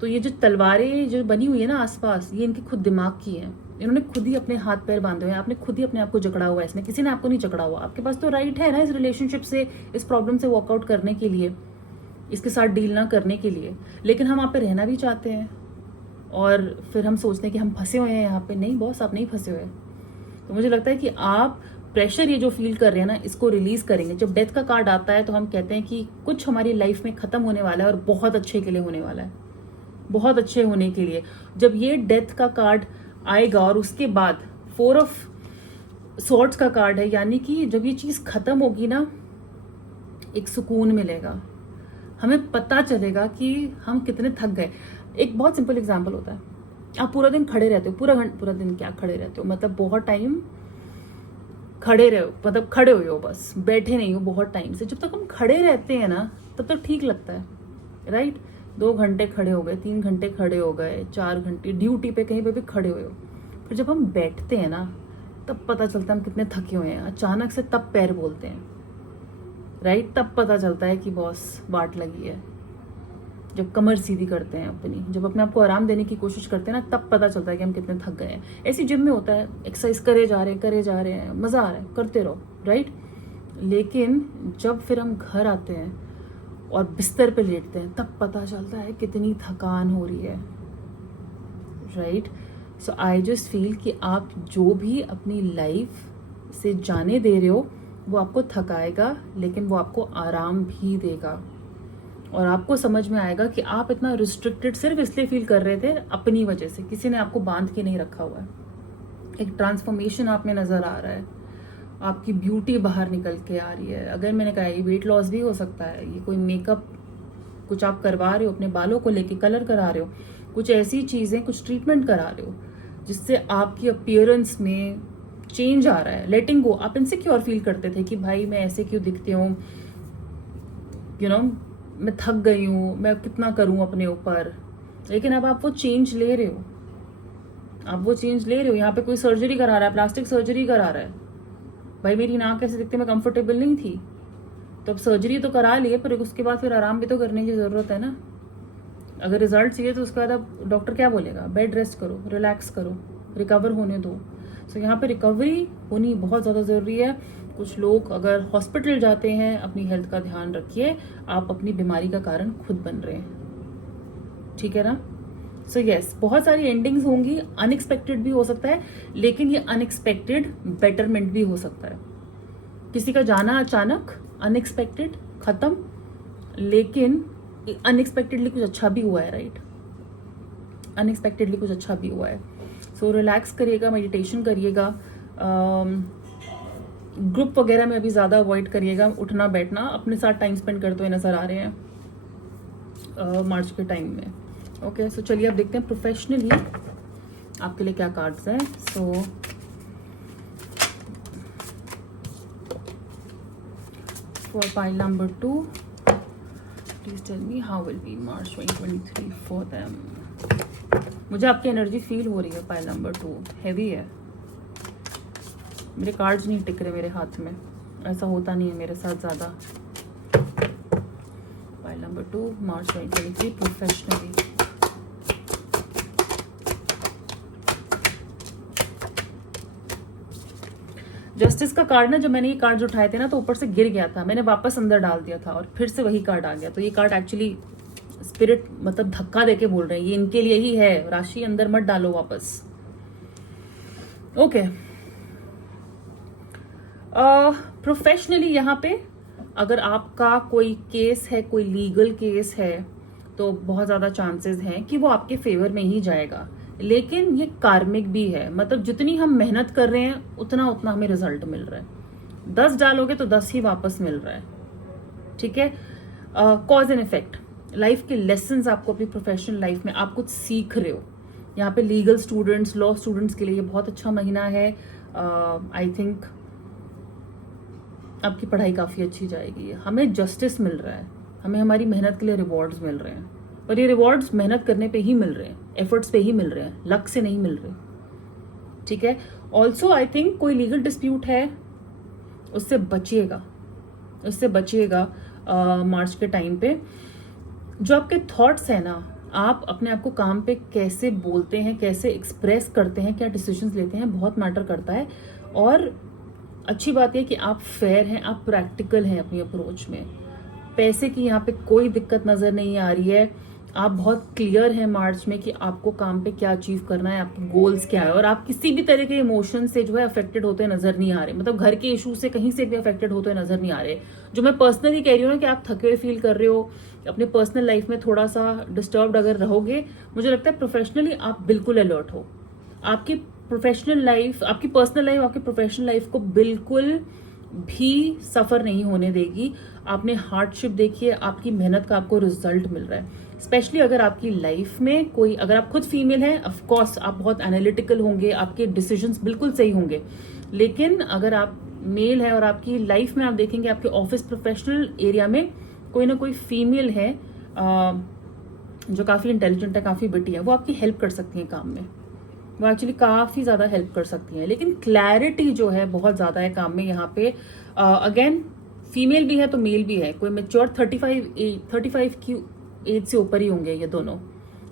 तो ये जो तलवारें जो बनी हुई है ना आसपास, ये इनके खुद दिमाग की है। इन्होंने खुद ही अपने हाथ पैर बांधे हुए हैं, आपने खुद ही अपने आप को जकड़ा हुआ है, इसने किसी ने आपको नहीं जकड़ा हुआ। आपके पास तो राइट है ना इस रिलेशनशिप से, इस प्रॉब्लम से वॉकआउट करने के लिए, इसके साथ डील ना करने के लिए, लेकिन हम आप पे रहना भी चाहते हैं। और फिर हम सोचते हैं कि हम फंसे हुए हैं यहाँ पे। नहीं बॉस, आप नहीं फंसे हुए। तो मुझे लगता है कि आप प्रेशर ये जो फील कर रहे हैं ना, इसको रिलीज करेंगे। जब डेथ का कार्ड आता है तो हम कहते हैं कि कुछ हमारी लाइफ में खत्म होने वाला है और बहुत अच्छे के लिए होने वाला है, बहुत अच्छे होने के लिए। जब ये डेथ का कार्ड आएगा और उसके बाद 4 ऑफ सॉर्ड्स का कार्ड है, यानी कि जब ये चीज खत्म होगी ना, एक सुकून मिलेगा, हमें पता चलेगा कि हम कितने थक गए। एक बहुत सिंपल एग्जांपल होता है, आप पूरा दिन खड़े रहते हो, पूरा दिन क्या खड़े रहते हो, मतलब बहुत टाइम खड़े रहो, मतलब खड़े हुए हो, बस बैठे नहीं हो बहुत टाइम से। जब तक हम खड़े रहते हैं ना, तब तक ठीक लगता है, राइट? 2 घंटे खड़े हो गए, 3 घंटे खड़े हो गए, 4 घंटे ड्यूटी पे कहीं पे भी खड़े हुए हो। फिर जब हम बैठते हैं ना, तब पता चलता है हम कितने थके हुए हैं। अचानक से तब पैर बोलते हैं, राइट? तब पता चलता है कि बॉस वाट लगी है। जब कमर सीधी करते हैं अपनी, जब अपने आप को आराम देने की कोशिश करते हैं ना, तब पता चलता है कि हम कितने थक गए हैं। ऐसी जिम में होता है, एक्सरसाइज करे जा रहे हैं, मजा आ रहा है, करते रहो, राइट? लेकिन जब फिर हम घर आते हैं और बिस्तर पे लेटते हैं, तब पता चलता है कितनी थकान हो रही है, right? So I just feel कि आप जो भी अपनी लाइफ से जाने दे रहे हो वो आपको थकाएगा, लेकिन वो आपको आराम भी देगा। और आपको समझ में आएगा कि आप इतना रिस्ट्रिक्टेड सिर्फ इसलिए फील कर रहे थे अपनी वजह से, किसी ने आपको बांध के नहीं रखा हुआ है। एक ट्रांसफॉर्मेशन आप में नज़र आ रहा है, आपकी ब्यूटी बाहर निकल के आ रही है। अगर मैंने कहा ये वेट लॉस भी हो सकता है, ये कोई मेकअप कुछ आप करवा रहे हो, अपने बालों को लेके कलर करा रहे हो, कुछ ऐसी चीज़ें, कुछ ट्रीटमेंट करा रहे हो जिससे आपकी अपीयरेंस में चेंज आ रहा है। लेटिंग गो। आप इनसिक्योर फील करते थे कि भाई मैं ऐसे क्यों दिखती हूँ, यू नो मैं थक गई हूँ, मैं कितना करूँ अपने ऊपर। लेकिन अब आप वो चेंज ले रहे हो, आप वो चेंज ले रहे हो। यहाँ पे कोई सर्जरी करा रहा है, प्लास्टिक सर्जरी करा रहा है। भाई मेरी नाक कैसे दिखती, मैं कंफर्टेबल नहीं थी, तो अब सर्जरी तो करा लिए, पर उसके बाद फिर आराम भी तो करने की ज़रूरत है ना। अगर रिजल्ट चाहिए तो उसके बाद अब डॉक्टर क्या बोलेगा, बेड रेस्ट करो, रिलैक्स करो, रिकवर होने दो। सो यहाँ पे रिकवरी होनी बहुत ज़्यादा ज़रूरी है। कुछ लोग अगर हॉस्पिटल जाते हैं, अपनी हेल्थ का ध्यान रखिए, आप अपनी बीमारी का कारण खुद बन रहे हैं, ठीक है ना। सो यस, बहुत सारी एंडिंग्स होंगी, अनएक्सपेक्टेड भी हो सकता है, लेकिन ये अनएक्सपेक्टेड बेटरमेंट भी हो सकता है। किसी का जाना अचानक, अनएक्सपेक्टेड, खत्म, लेकिन अनएक्सपेक्टेडली कुछ अच्छा भी हुआ है, राइट। अनएक्सपेक्टेडली कुछ अच्छा भी हुआ है। सो रिलैक्स करिएगा, मेडिटेशन करिएगा, ग्रुप वगैरह में अभी ज़्यादा अवॉइड करिएगा, उठना बैठना, अपने साथ टाइम स्पेंड करते हुए नजर आ रहे हैं मार्च के टाइम में। ओके, सो चलिए अब देखते हैं प्रोफेशनली आपके लिए क्या कार्ड्स हैं। So for pile number 2, please tell me how will be March 2023 for them. मुझे आपकी एनर्जी फील हो रही है। पाइल नंबर 2 हैवी है, मेरे कार्ड्स नहीं टिक रहे मेरे हाथ में, ऐसा होता नहीं है मेरे साथ ज़्यादा। पाइल नंबर 2 मार्च 2023 प्रोफेशनली। जस्टिस का कार्ड ना, जब मैंने ये कार्ड उठाए थे ना तो ऊपर से गिर गया था, मैंने वापस अंदर डाल दिया था और फिर से वही कार्ड आ गया। तो ये कार्ड एक्चुअली स्पिरिट मतलब धक्का देके बोल रहे हैं ये इनके लिए ही है, राशि अंदर मत डालो वापस। ओके, प्रोफेशनली यहाँ पे अगर आपका कोई केस है, कोई लीगल केस है, तो बहुत ज़्यादा चांसेस हैं कि वो आपके फेवर में ही जाएगा। लेकिन ये कार्मिक भी है, मतलब जितनी हम मेहनत कर रहे हैं उतना उतना हमें रिजल्ट मिल रहा है। 10 डालोगे तो 10 ही वापस मिल रहा है, ठीक है। कॉज एंड इफेक्ट, लाइफ के लेसन्स आपको अपनी प्रोफेशनल लाइफ में आप कुछ सीख रहे हो। यहाँ पे लीगल स्टूडेंट्स, लॉ स्टूडेंट्स के लिए ये बहुत अच्छा महीना है। आई थिंक आपकी पढ़ाई काफ़ी अच्छी जाएगी, हमें जस्टिस मिल रहा है, हमें हमारी मेहनत के लिए रिवॉर्ड्स मिल रहे हैं। और ये रिवॉर्ड्स मेहनत करने पे ही मिल रहे हैं, एफर्ट्स पे ही मिल रहे हैं, लक से नहीं मिल रहे, ठीक है। ऑल्सो आई थिंक कोई लीगल डिस्प्यूट है, उससे बचिएगा, उससे बचिएगा मार्च के टाइम पे। जो आपके थॉट्स हैं ना, आप अपने आप को काम पे कैसे बोलते हैं, कैसे एक्सप्रेस करते हैं, क्या डिसीजंस लेते हैं, बहुत मैटर करता है। और अच्छी बात है कि आप फेयर हैं, आप प्रैक्टिकल हैं अपनी अप्रोच में। पैसे की यहाँ पे कोई दिक्कत नज़र नहीं आ रही है। आप बहुत क्लियर हैं मार्च में कि आपको काम पे क्या अचीव करना है, आपके गोल्स क्या है। और आप किसी भी तरह के इमोशन से जो है अफेक्टेड होते नजर नहीं आ रहे, मतलब घर के इशू से कहीं से भी अफेक्टेड होते नजर नहीं आ रहे। जो मैं पर्सनली कह रही हूँ ना कि आप थके हुए फील कर रहे हो, अपने पर्सनल लाइफ में थोड़ा सा डिस्टर्ब्ड अगर रहोगे, मुझे लगता है प्रोफेशनली आप बिल्कुल अलर्ट हो। आपकी प्रोफेशनल लाइफ, आपकी पर्सनल लाइफ आपकी प्रोफेशनल लाइफ को बिल्कुल भी सफ़र नहीं होने देगी। आपने हार्डशिप देखी है, आपकी मेहनत का आपको रिजल्ट मिल रहा है। स्पेशली अगर आपकी लाइफ में कोई, अगर आप खुद फीमेल हैं, ऑफ कोर्स आप बहुत एनालिटिकल होंगे, आपके डिसीजंस बिल्कुल सही होंगे। लेकिन अगर आप मेल है और आपकी लाइफ में आप देखेंगे आपके ऑफिस प्रोफेशनल एरिया में कोई ना कोई फीमेल है जो काफ़ी इंटेलिजेंट है, काफ़ी बिटी है, वो आपकी हेल्प कर सकती है काम में, वो एक्चुअली काफ़ी ज़्यादा हेल्प कर सकती हैं। लेकिन क्लैरिटी जो है बहुत ज़्यादा है काम में यहाँ पे। अगेन फीमेल भी है तो मेल भी है, कोई मेच्योर 35 की एज से ऊपर ही होंगे ये दोनों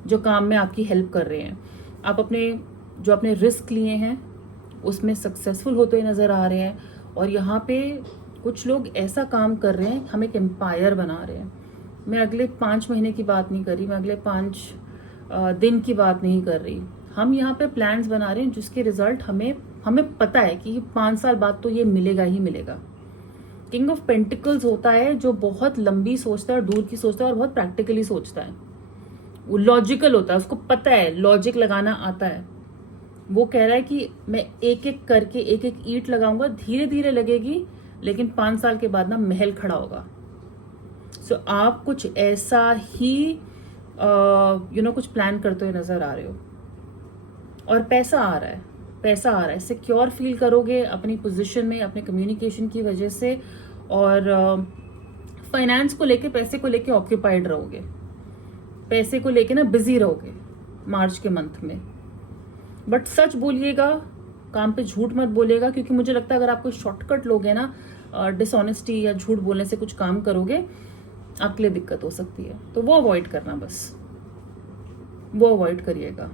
जो काम में आपकी हेल्प कर रहे हैं। आप अपने रिस्क लिए हैं उसमें सक्सेसफुल होते हुए नज़र आ रहे हैं। और यहाँ पे कुछ लोग ऐसा काम कर रहे हैं, हम एक एम्पायर बना रहे हैं। मैं अगले 5 महीने की बात नहीं कर रही, मैं अगले 5 दिन की बात नहीं कर रही, हम यहाँ पे प्लान्स बना रहे हैं जिसके रिजल्ट हमें पता है कि 5 साल बाद तो ये मिलेगा ही मिलेगा। किंग ऑफ पेंटिकल्स होता है जो बहुत लंबी सोचता है, दूर की सोचता है और बहुत प्रैक्टिकली सोचता है। वो लॉजिकल होता है, उसको पता है, लॉजिक लगाना आता है। वो कह रहा है कि मैं एक एक करके एक एक ईंट लगाऊंगा, धीरे धीरे लगेगी, लेकिन 5 साल के बाद ना महल खड़ा होगा। सो आप कुछ ऐसा ही कुछ प्लान करते हुए नजर आ रहे हो और पैसा आ रहा है, पैसा आ रहा है। सिक्योर फील करोगे अपनी पोजीशन में, अपने कम्युनिकेशन की वजह से, और फाइनेंस को लेके, पैसे को लेके ऑक्यूपाइड रहोगे, पैसे को लेके ना बिजी रहोगे मार्च के मंथ में। बट सच बोलिएगा, काम पे झूठ मत बोलिएगा, क्योंकि मुझे लगता है अगर आप कोई शॉर्टकट लोगे ना, डिसऑनेस्टी या झूठ बोलने से कुछ काम करोगे, आपके लिए दिक्कत हो सकती है। तो वो अवॉइड करना, बस वो अवॉइड करिएगा,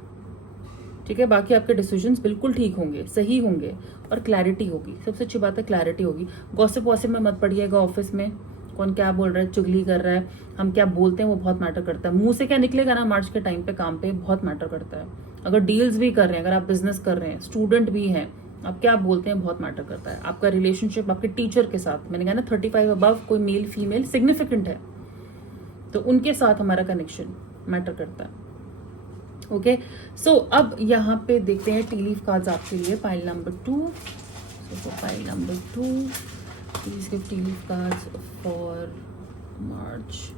ठीक है। बाकी आपके डिसीजंस बिल्कुल ठीक होंगे, सही होंगे, और क्लैरिटी होगी। सबसे अच्छी बात है क्लैरिटी होगी। गॉसिप वॉसिप में मत पड़िएगा। ऑफिस में कौन क्या बोल रहा है, चुगली कर रहा है, हम क्या बोलते हैं वो बहुत मैटर करता है। मुंह से क्या निकलेगा ना मार्च के टाइम पे काम पे बहुत मैटर करता है। अगर डील्स भी कर रहे हैं, अगर आप बिजनेस कर रहे हैं, स्टूडेंट भी हैं, आप क्या बोलते हैं बहुत मैटर करता है। आपका रिलेशनशिप आपके टीचर के साथ, मैंने कहा ना 35 अबव कोई मेल फीमेल सिग्निफिकेंट है तो उनके साथ हमारा कनेक्शन मैटर करता है। ओके, सो अब यहाँ पे देखते हैं टी लीफ कार्ड्स आपके लिए, pile number 2। So pile number 2, please give T leaf cards for March.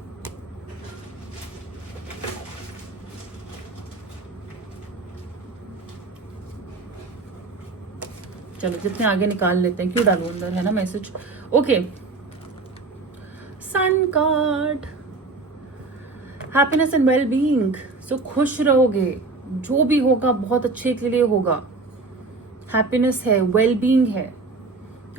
चलो जितने आगे निकाल लेते हैं, क्यों डालू अंदर, है ना message. Okay, sun card, happiness and well being. So खुश रहोगे, जो भी होगा बहुत अच्छे के लिए होगा। हैप्पीनेस है, वेल बीइंग है,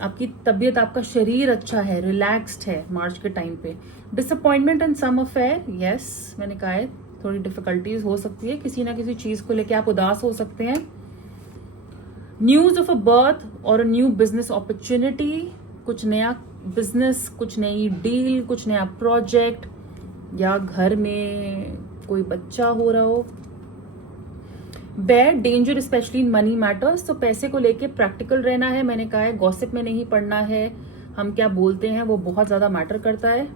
आपकी तबीयत, आपका शरीर अच्छा है, रिलैक्स्ड है मार्च के टाइम पे। Disappointment and some affair, yes मैंने कहा है, थोड़ी डिफिकल्टीज हो सकती है, किसी ना किसी चीज को लेके आप उदास हो सकते हैं। न्यूज ऑफ अ बर्थ और अ न्यू बिजनेस अपॉर्चुनिटी, कुछ नया बिजनेस, कुछ नई डील, कुछ नया प्रोजेक्ट, या घर में कोई बच्चा हो रहा हो। Bear, danger specially in money matters, तो पैसे को लेके प्रैक्टिकल रहना है। मैंने कहा है गॉसिप में नहीं पड़ना है, हम क्या बोलते हैं वो बहुत ज्यादा मैटर करता है।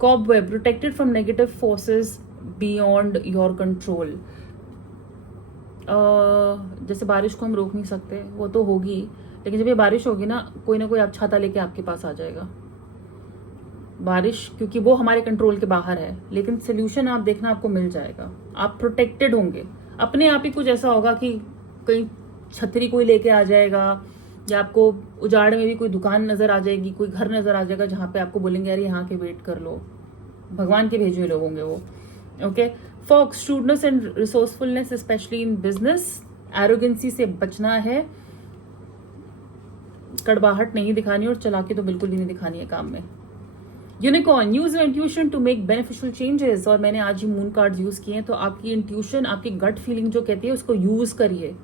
Cobweb, protected from negative forces beyond your control. जैसे बारिश को हम रोक नहीं सकते, वो तो होगी, लेकिन जब ये बारिश होगी ना कोई आप छाता लेके आपके पास आ जाएगा बारिश, क्योंकि वो हमारे कंट्रोल के बाहर है। लेकिन सोल्यूशन आप देखना, आपको मिल जाएगा, आप प्रोटेक्टेड होंगे। अपने आप ही कुछ ऐसा होगा कि कहीं छतरी कोई लेके आ जाएगा, या आपको उजाड़ में भी कोई दुकान नजर आ जाएगी, कोई घर नजर आ जाएगा जहां पे आपको बोलेंगे यार यहाँ के वेट कर लो, भगवान के भेजे हुए लोग होंगे वो। Okay, fox, shrewdness and resourcefulness specially in business. Arrogance से बचना है, कड़वाहट नहीं दिखानी, और चालाकी तो बिल्कुल भी नहीं दिखानी है काम में। Unicorn, use your intuition to make beneficial changes, और मैंने आज ही मून कार्ड यूज किए हैं, तो आपकी इंट्यूशन, आपकी गट फीलिंग जो कहती है उसको यूज करिए।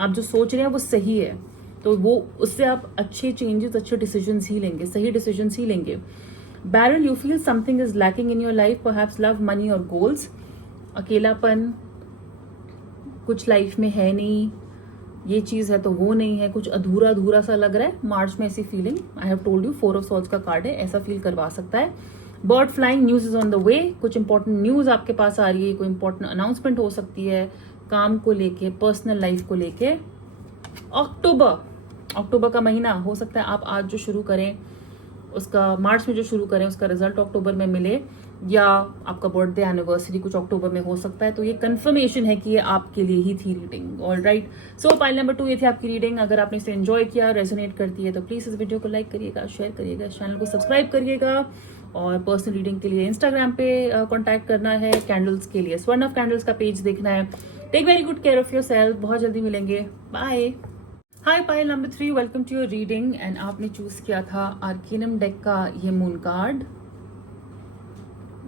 आप जो सोच रहे हैं वो सही है, तो वो उससे आप अच्छे चेंजेस, अच्छे डिसीजंस ही लेंगे, सही डिसीजंस ही लेंगे। Barrel, you feel something is lacking in your life, perhaps love, money और गोल्स। अकेलापन, कुछ लाइफ में है नहीं, ये चीज है तो वो नहीं है, कुछ अधूरा अधूरा सा लग रहा है मार्च में, ऐसी feeling. I have told you 4 of swords का कार्ड है, ऐसा फील करवा सकता है। Bird flying, news is on the way, कुछ इंपॉर्टेंट न्यूज आपके पास आ रही है, कोई इंपॉर्टेंट अनाउंसमेंट हो सकती है काम को लेके, पर्सनल लाइफ को लेके। अक्टूबर का महीना, हो सकता है आप आज जो शुरू करें उसका, मार्च में जो शुरू करें उसका रिजल्ट अक्टूबर में मिले, या आपका बर्थडे एनिवर्सरी कुछ अक्टूबर में हो सकता है। तो ये कंफर्मेशन है कि ये आपके लिए ही थी रीडिंग। ऑल राइट, सो पाइल नंबर 2 ये थी आपकी रीडिंग। अगर आपने इसे एंजॉय किया, रेजोनेट करती है, तो प्लीज इस वीडियो को लाइक करिएगा, शेयर करिएगा, चैनल को सब्सक्राइब करिएगा। और पर्सनल रीडिंग के लिए इंस्टाग्राम पे कॉन्टैक्ट करना है, कैंडल्स के लिए स्वर्ण ऑफ कैंडल्स का पेज देखना है। Take very good care of your self, बहुत जल्दी मिलेंगे, bye. Hi pile number 3, welcome to your reading. And आपने चूज किया था आर्केनम डेक का ये moon card.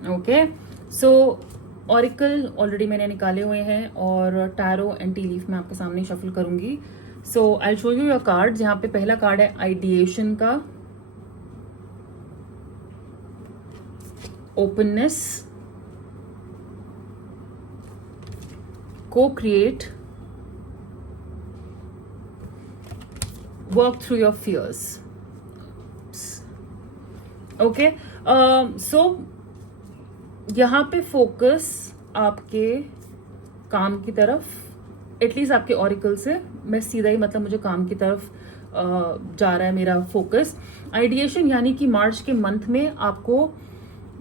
Okay, so oracle already मैंने निकाले हुए हैं, और टैरो एंड टी लीफ मैं आपके सामने शफल करूंगी। So I show you your cards. यहाँ पे पहला कार्ड है आइडिएशन का, openness, co-create, work through your fears. Okay, so यहाँ पे फोकस आपके काम की तरफ, एटलीस्ट आपके ऑरिकल से मैं सीधा ही, मतलब मुझे काम की तरफ जा रहा है मेरा फोकस. आइडिएशन यानी कि मार्च के मंथ में आपको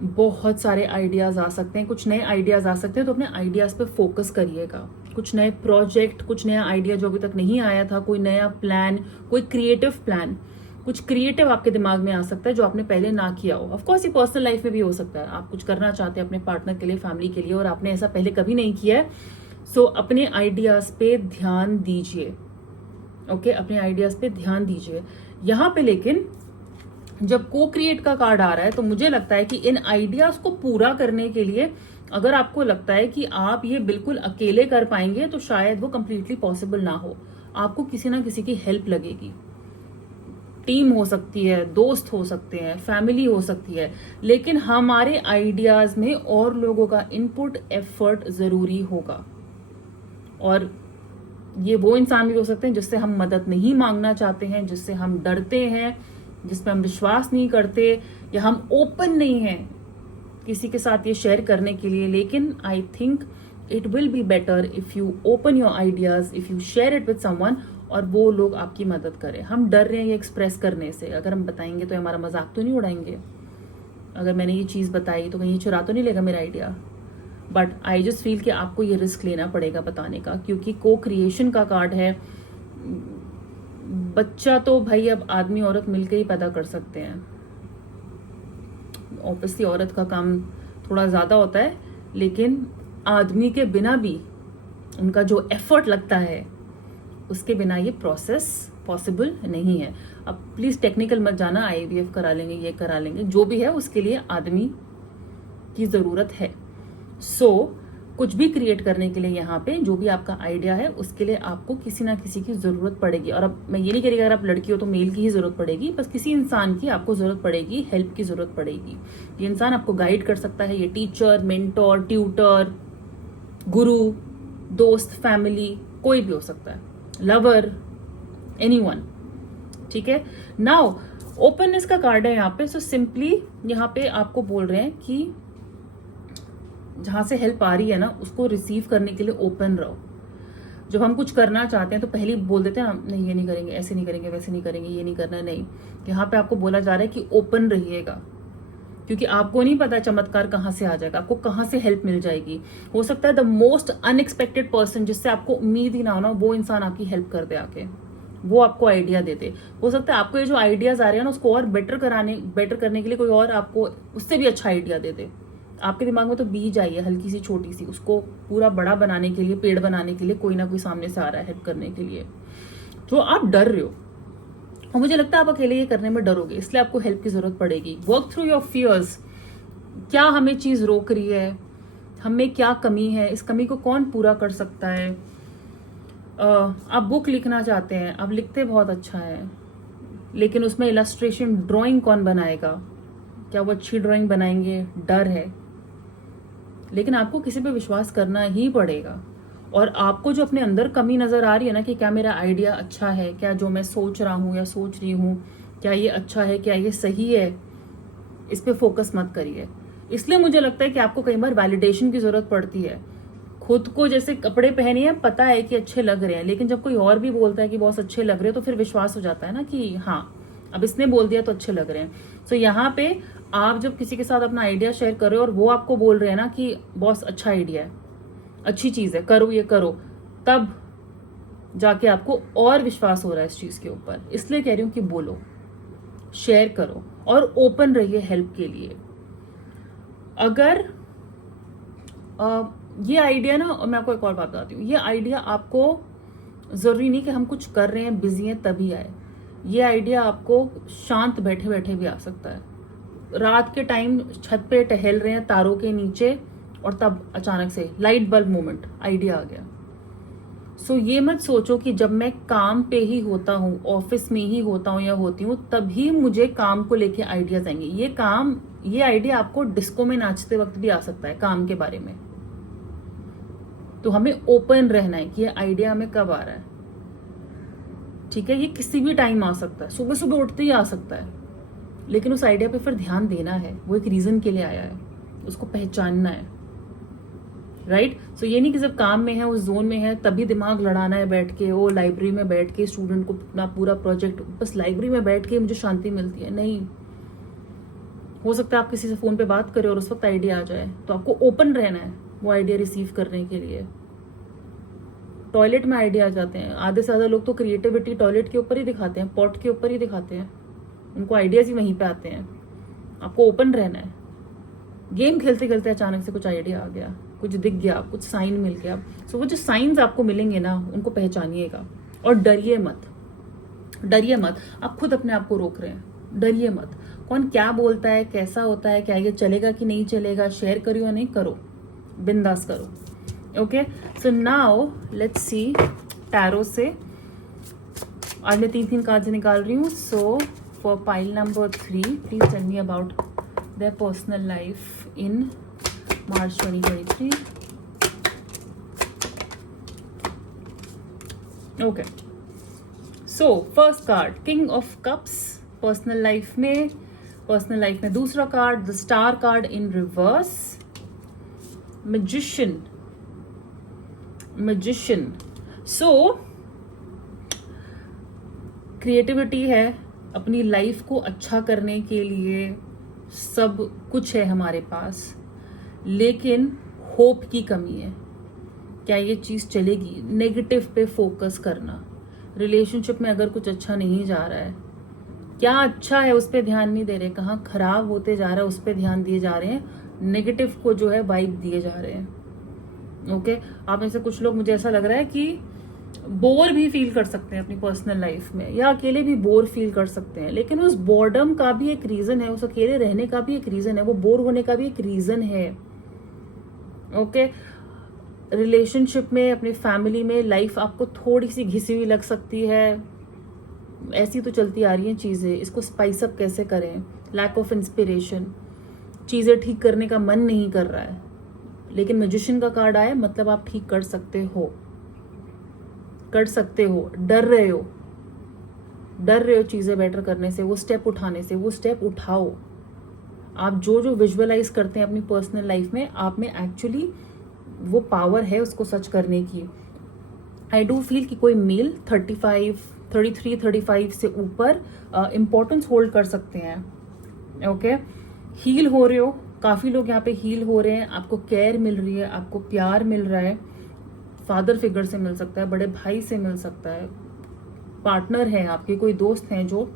बहुत सारे आइडियाज आ सकते हैं, कुछ नए आइडियाज आ सकते हैं, तो अपने आइडियाज पे फोकस करिएगा. कुछ नए प्रोजेक्ट, कुछ नया आइडिया जो अभी तक नहीं आया था, कोई नया प्लान, कोई क्रिएटिव प्लान, कुछ क्रिएटिव आपके दिमाग में आ सकता है जो आपने पहले ना किया हो. ऑफ कोर्स ये पर्सनल लाइफ में भी हो सकता है. आप कुछ करना चाहते हैं अपने पार्टनर के लिए, फैमिली के लिए, और आपने ऐसा पहले कभी नहीं किया है. सो अपने आइडियाज पे ध्यान दीजिए. ओके, अपने आइडियाज पे ध्यान दीजिए. यहाँ पे लेकिन जब को क्रिएट का कार्ड आ रहा है तो मुझे लगता है कि इन आइडियाज को पूरा करने के लिए अगर आपको लगता है कि आप ये बिल्कुल अकेले कर पाएंगे तो शायद वो कंप्लीटली पॉसिबल ना हो. आपको किसी ना किसी की हेल्प लगेगी. टीम हो सकती है, दोस्त हो सकते हैं, फैमिली हो सकती है, लेकिन हमारे आइडियाज में और लोगों का इनपुट, एफर्ट जरूरी होगा. और ये वो इंसान भी हो सकते हैं जिससे हम मदद नहीं मांगना चाहते हैं, जिससे हम डरते हैं, जिस पे हम विश्वास नहीं करते, या हम ओपन नहीं हैं किसी के साथ ये शेयर करने के लिए. लेकिन I think it will be better if you open your ideas, if you share it with someone, और वो लोग आपकी मदद करें. हम डर रहे हैं ये एक्सप्रेस करने से. अगर हम बताएंगे तो हमारा मजाक तो नहीं उड़ाएंगे. अगर मैंने ये चीज बताई तो कहीं ये चुरा तो नहीं लेगा मेरा idea. But I just feel कि आपको ये रिस्क लेना पड़ेगा बताने का, क्योंकि को क्रिएशन का कार्ड है. बच्चा तो भाई अब आदमी औरत मिलकर ही पैदा कर सकते हैं. ऑब्वियसली औरत का काम थोड़ा ज्यादा होता है, लेकिन आदमी के बिना भी उनका जो एफर्ट लगता है उसके बिना ये प्रोसेस पॉसिबल नहीं है. अब प्लीज टेक्निकल मत जाना, आईवीएफ करा लेंगे, ये करा लेंगे, जो भी है उसके लिए आदमी की जरूरत है. सो कुछ भी क्रिएट करने के लिए यहाँ पे जो भी आपका आइडिया है उसके लिए आपको किसी ना किसी की जरूरत पड़ेगी. और अब मैं ये नहीं कह रही अगर आप लड़की हो तो मेल की ही जरूरत पड़ेगी, बस किसी इंसान की आपको जरूरत पड़ेगी, हेल्प की जरूरत पड़ेगी. ये इंसान आपको गाइड कर सकता है. ये टीचर, मेंटोर, ट्यूटर, गुरु, दोस्त, फैमिली, कोई भी हो सकता है, लवर, एनीवन. ठीक है. नाउ ओपननेस का कार्ड है यहाँ पे. सो सिंपली यहाँ पे आपको बोल रहे हैं कि जहां से हेल्प आ रही है ना उसको रिसीव करने के लिए ओपन रहो. जब हम कुछ करना चाहते हैं तो पहले बोल देते हैं नहीं ये नहीं करेंगे, ऐसे नहीं करेंगे, वैसे नहीं करेंगे, ये नहीं करना. नहीं, यहाँ पे आपको बोला जा रहा है कि ओपन रहिएगा, क्योंकि आपको नहीं पता चमत्कार कहाँ से आ जाएगा, आपको कहाँ से हेल्प मिल जाएगी. हो सकता है द मोस्ट अनएक्सपेक्टेड पर्सन, जिससे आपको उम्मीद ही ना हो ना, वो इंसान आपकी हेल्प कर दे आके, वो आपको आइडिया दे दे. हो सकता है आपको ये जो आइडियाज आ रहे हैं ना उसको और बेटर करने के लिए कोई और आपको उससे भी अच्छा आइडिया दे दे. आपके दिमाग में तो बीज आई है हल्की सी छोटी सी, उसको पूरा बड़ा बनाने के लिए, पेड़ बनाने के लिए कोई ना कोई सामने से आ रहा है हेल्प करने के लिए. तो आप डर रहे हो और मुझे लगता है आप अकेले ये करने में डरोगे, इसलिए आपको हेल्प की जरूरत पड़ेगी. Work through your fears. क्या हमें चीज रोक रही है, हमें क्या कमी है, इस कमी को कौन पूरा कर सकता है. आप बुक लिखना चाहते हैं, आप लिखते बहुत अच्छा है, लेकिन उसमें इलस्ट्रेशन, ड्राइंग कौन बनाएगा, क्या वो अच्छी ड्राइंग बनाएंगे, डर है. लेकिन आपको किसी पे विश्वास करना ही पड़ेगा. और आपको जो अपने अंदर कमी नजर आ रही है ना कि क्या मेरा आइडिया अच्छा है, क्या जो मैं सोच रहा हूँ या सोच रही हूँ क्या ये अच्छा है, क्या ये सही है, इस पे फोकस मत करिए. इसलिए मुझे लगता है कि आपको कई बार वैलिडेशन की जरूरत पड़ती है. खुद को जैसे कपड़े पहने हैं, पता है कि अच्छे लग रहे हैं, लेकिन जब कोई और भी बोलता है कि बहुत अच्छे लग रहे हैं तो फिर विश्वास हो जाता है ना कि हाँ अब इसने बोल दिया तो अच्छे लग रहे हैं. सो यहाँ पे आप जब किसी के साथ अपना आइडिया शेयर कर रहे हो और वो आपको बोल रहे हैं ना कि बॉस अच्छा आइडिया है, अच्छी चीज है, करो ये करो, तब जाके आपको और विश्वास हो रहा है इस चीज के ऊपर. इसलिए कह रही हूं कि बोलो, शेयर करो और ओपन रहिए हेल्प के लिए. अगर ये आइडिया ना, और मैं आपको एक और बात बताती हूँ, ये आइडिया आपको जरूरी नहीं कि हम कुछ कर रहे हैं, बिजी हैं तभी आए. ये आइडिया आपको शांत बैठे बैठे भी आ सकता है. रात के टाइम छत पे टहल रहे हैं तारों के नीचे और तब अचानक से लाइट बल्ब मोमेंट, आइडिया आ गया. सो ये मत सोचो कि जब मैं काम पे ही होता हूँ, ऑफिस में ही होता हूँ या होती हूँ, तभी मुझे काम को लेके आइडियाज आएंगे. ये आइडिया आपको डिस्को में नाचते वक्त भी आ सकता है काम के बारे में. तो हमें ओपन रहना है कि ये आइडिया हमें कब आ रहा है, ठीक है। ये किसी भी टाइम आ सकता है, सुबह सुबह उठते ही आ सकता है, लेकिन उस आइडिया पे फिर ध्यान देना है। वो एक रीजन के लिए आया है, उसको पहचानना है, राइट। सो ये नहीं कि जब काम में है, उस जोन में है, तभी दिमाग लड़ाना है बैठ के, वो लाइब्रेरी में बैठ के स्टूडेंट को अपना पूरा प्रोजेक्ट, बस लाइब्रेरी में बैठ के मुझे शांति मिलती है, नहीं। हो सकता है आप किसी से फोन पे बात करें और उस वक्त आइडिया आ जाए, तो आपको ओपन रहना है वो आइडिया रिसीव करने के लिए। टॉयलेट में आइडिया आ जाते हैं, आधे से ज्यादा लोग तो क्रिएटिविटी टॉयलेट के ऊपर ही दिखाते हैं, पॉट के ऊपर ही दिखाते हैं, उनको आइडियाज ही वहीं पे आते हैं। आपको ओपन रहना है। गेम खेलते खेलते अचानक से कुछ आइडिया आ गया, कुछ दिख गया, कुछ साइन मिल गया, सो वो जो साइंस आपको मिलेंगे ना, उनको पहचानिएगा और डरिए मत, डरिए मत। आप खुद अपने आप को रोक रहे हैं, डरिए मत। कौन क्या बोलता है, कैसा होता है, क्या ये चलेगा कि नहीं चलेगा, शेयर करो या नहीं करो, बिंदास करो। Okay, so now let's see tarot से आज मैं 3 कार्ड्स निकाल रही हूँ। So for pile number 3, please tell me about their personal life in March 2023. Okay. So first card, King of Cups, personal life में दूसरा card, the star card in reverse, magician. So creativity है, अपनी लाइफ को अच्छा करने के लिए सब कुछ है हमारे पास, लेकिन होप की कमी है। क्या ये चीज चलेगी? नेगेटिव पे फोकस करना, रिलेशनशिप में अगर कुछ अच्छा नहीं जा रहा है, क्या अच्छा है उस पर ध्यान नहीं दे रहे, कहाँ खराब होते जा रहा है उस पर ध्यान दिए जा रहे हैं, नेगेटिव को जो है वाइब दिए जा रहे हैं। ओके, आप में से कुछ लोग, मुझे ऐसा लग रहा है कि बोर भी फील कर सकते हैं अपनी पर्सनल लाइफ में, या अकेले भी बोर फील कर सकते हैं, लेकिन उस बोर्डम का भी एक रीजन है, उस अकेले रहने का भी एक रीजन है, वो बोर होने का भी एक रीजन है। ओके, रिलेशनशिप में, अपनी फैमिली में लाइफ आपको थोड़ी सी घिसी हुई लग सकती है, ऐसी तो चलती आ रही हैं चीजें, इसको स्पाइस अप कैसे करें? लैक ऑफ इंस्पिरेशन, चीजें ठीक करने का मन नहीं कर रहा है, लेकिन मैजिशियन का कार्ड आया, मतलब आप ठीक कर सकते हो, कर सकते हो। डर रहे हो चीजें बेटर करने से, वो स्टेप उठाने से, वो स्टेप उठाओ। आप जो जो विजुअलाइज करते हैं अपनी पर्सनल लाइफ में, आप में एक्चुअली वो पावर है उसको सच करने की। आई डू फील कि कोई मेल 33 से ऊपर इम्पोर्टेंस होल्ड कर सकते हैं। ओके, हील हो रहे हो, काफी लोग यहाँ पे हील हो रहे हैं, आपको केयर मिल रही है, आपको प्यार मिल रहा है, फादर फिगर से मिल सकता है, बड़े भाई से मिल सकता है, पार्टनर है आपके, कोई दोस्त हैं जो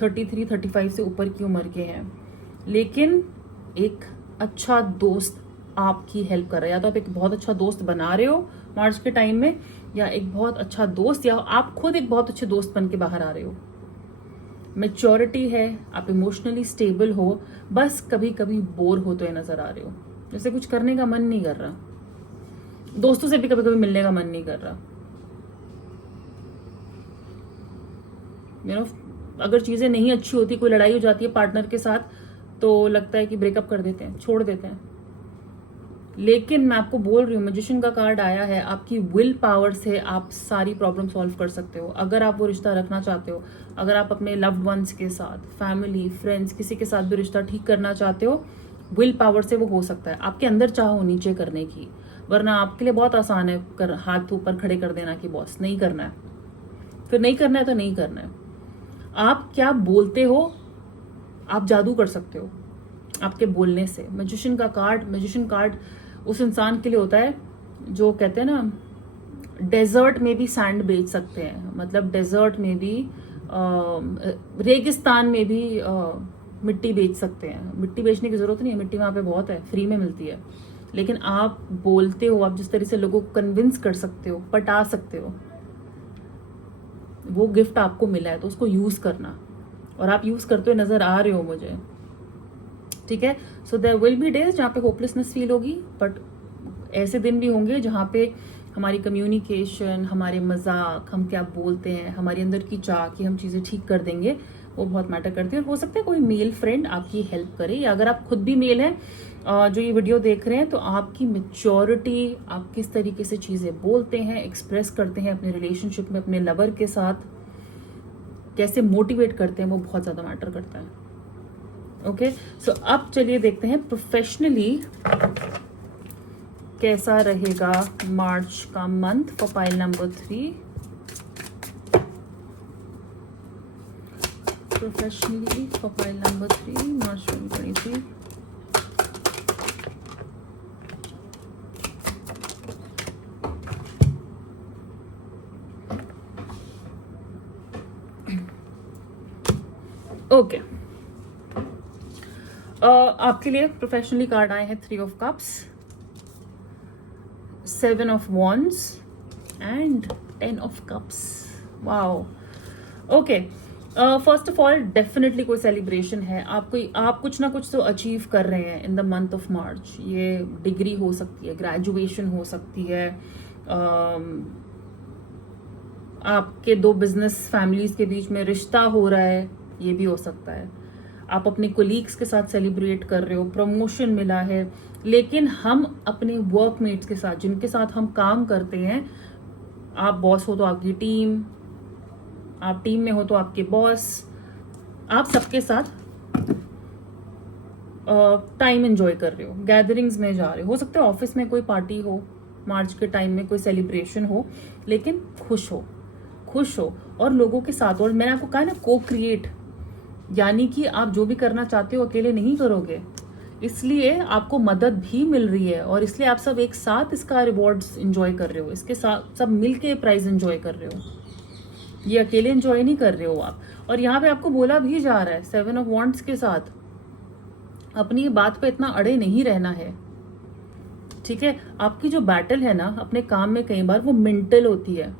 33-35 से ऊपर की उम्र के हैं, लेकिन एक अच्छा दोस्त आपकी हेल्प कर रहा है। या तो आप एक बहुत अच्छा दोस्त बना रहे हो मार्च के टाइम में, या एक बहुत अच्छा दोस्त, या आप खुद एक बहुत अच्छे दोस्त बन के बाहर आ रहे हो। मैच्योरिटी है, आप इमोशनली स्टेबल हो, बस कभी कभी बोर होते हुए नजर आ रहे हो, जैसे कुछ करने का मन नहीं कर रहा, दोस्तों से भी कभी कभी मिलने का मन नहीं कर रहा। अगर चीजें नहीं अच्छी होती, कोई लड़ाई हो जाती है पार्टनर के साथ, तो लगता है कि ब्रेकअप कर देते हैं, छोड़ देते हैं। लेकिन मैं आपको बोल रही हूँ, मैजिशियन का कार्ड आया है, आपकी विल पावर से आप सारी प्रॉब्लम सॉल्व कर सकते हो। अगर आप वो रिश्ता रखना चाहते हो, अगर आप अपने लव्ड वंस के साथ, फैमिली, फ्रेंड्स, किसी के साथ भी रिश्ता ठीक करना चाहते हो, विल पावर से वो हो सकता है। आपके अंदर चाह हो नीचे करने की, वरना आपके लिए बहुत आसान है हाथ ऊपर खड़े कर देना कि बॉस नहीं करना है, फिर नहीं करना है तो नहीं करना है। आप क्या बोलते हो, आप जादू कर सकते हो आपके बोलने से। मैजिशियन कार्ड उस इंसान के लिए होता है जो कहते हैं ना, डेजर्ट में भी सैंड बेच सकते हैं, मतलब डेजर्ट में भी, रेगिस्तान में भी मिट्टी बेच सकते हैं। मिट्टी बेचने की जरूरत नहीं है, मिट्टी वहां पे बहुत है, फ्री में मिलती है, लेकिन आप बोलते हो, आप जिस तरह से लोगों को कन्विंस कर सकते हो, पटा सकते हो, वो गिफ्ट आपको मिला है, तो उसको यूज करना, और आप यूज करते हुए नजर आ रहे हो मुझे, ठीक है। So there will be days जहाँ पे होपलेसनेस फील होगी, बट ऐसे दिन भी होंगे जहाँ पे हमारी कम्युनिकेशन, हमारे मजाक, हम क्या बोलते हैं, हमारे अंदर की चाह कि हम चीज़ें ठीक कर देंगे, वो बहुत मैटर करती है। और हो सकता है कोई मेल फ्रेंड आपकी हेल्प करे, या अगर आप खुद भी मेल हैं जो ये वीडियो देख रहे हैं, तो आपकी मेच्योरिटी, आप किस तरीके से चीज़ें बोलते हैं, एक्सप्रेस करते हैं अपने रिलेशनशिप में, अपने लवर के साथ कैसे मोटिवेट करते हैं, वो बहुत ज़्यादा मैटर करता है। ओके, सो अब चलिए देखते हैं प्रोफेशनली कैसा रहेगा मार्च का month for pile number 3। Professionally for pile number 3 March 2023। Okay, आपके लिए प्रोफेशनली कार्ड आए हैं 3 of cups, 7 of wands and 10 of cups. Wow, okay. First of all definitely कोई सेलिब्रेशन है, आप कुछ ना कुछ तो अचीव कर रहे हैं in the month of March. ये डिग्री हो सकती है, ग्रेजुएशन हो सकती है, आपके 2 बिजनेस फैमिलीज के बीच में रिश्ता हो रहा है, ये भी हो सकता है। आप अपने कोलीग्स के साथ सेलिब्रेट कर रहे हो, प्रमोशन मिला है। लेकिन हम अपने वर्कमेट्स के साथ, जिनके साथ हम काम करते हैं, आप बॉस हो तो आपकी टीम, आप टीम में हो तो आपके बॉस, आप सबके साथ टाइम एंजॉय कर रहे हो, गैदरिंग्स में जा रहे हो सकता है ऑफिस में कोई पार्टी हो, मार्च के टाइम में कोई सेलिब्रेशन हो, लेकिन खुश हो और लोगों के साथ। और मैंने आपको कहा ना, को क्रिएट, यानी कि आप जो भी करना चाहते हो अकेले नहीं करोगे, इसलिए आपको मदद भी मिल रही है, और इसलिए आप सब एक साथ इसका रिवॉर्ड्स एंजॉय कर रहे हो, इसके साथ सब मिलके प्राइज एंजॉय कर रहे हो, ये अकेले एंजॉय नहीं कर रहे हो आप। और यहाँ पे आपको बोला भी जा रहा है 7 ऑफ वॉन्ड्स के साथ, अपनी बात पे इतना अड़े नहीं रहना है, ठीक है। आपकी जो बैटल है ना अपने काम में, कई बार वो मेंटल होती है।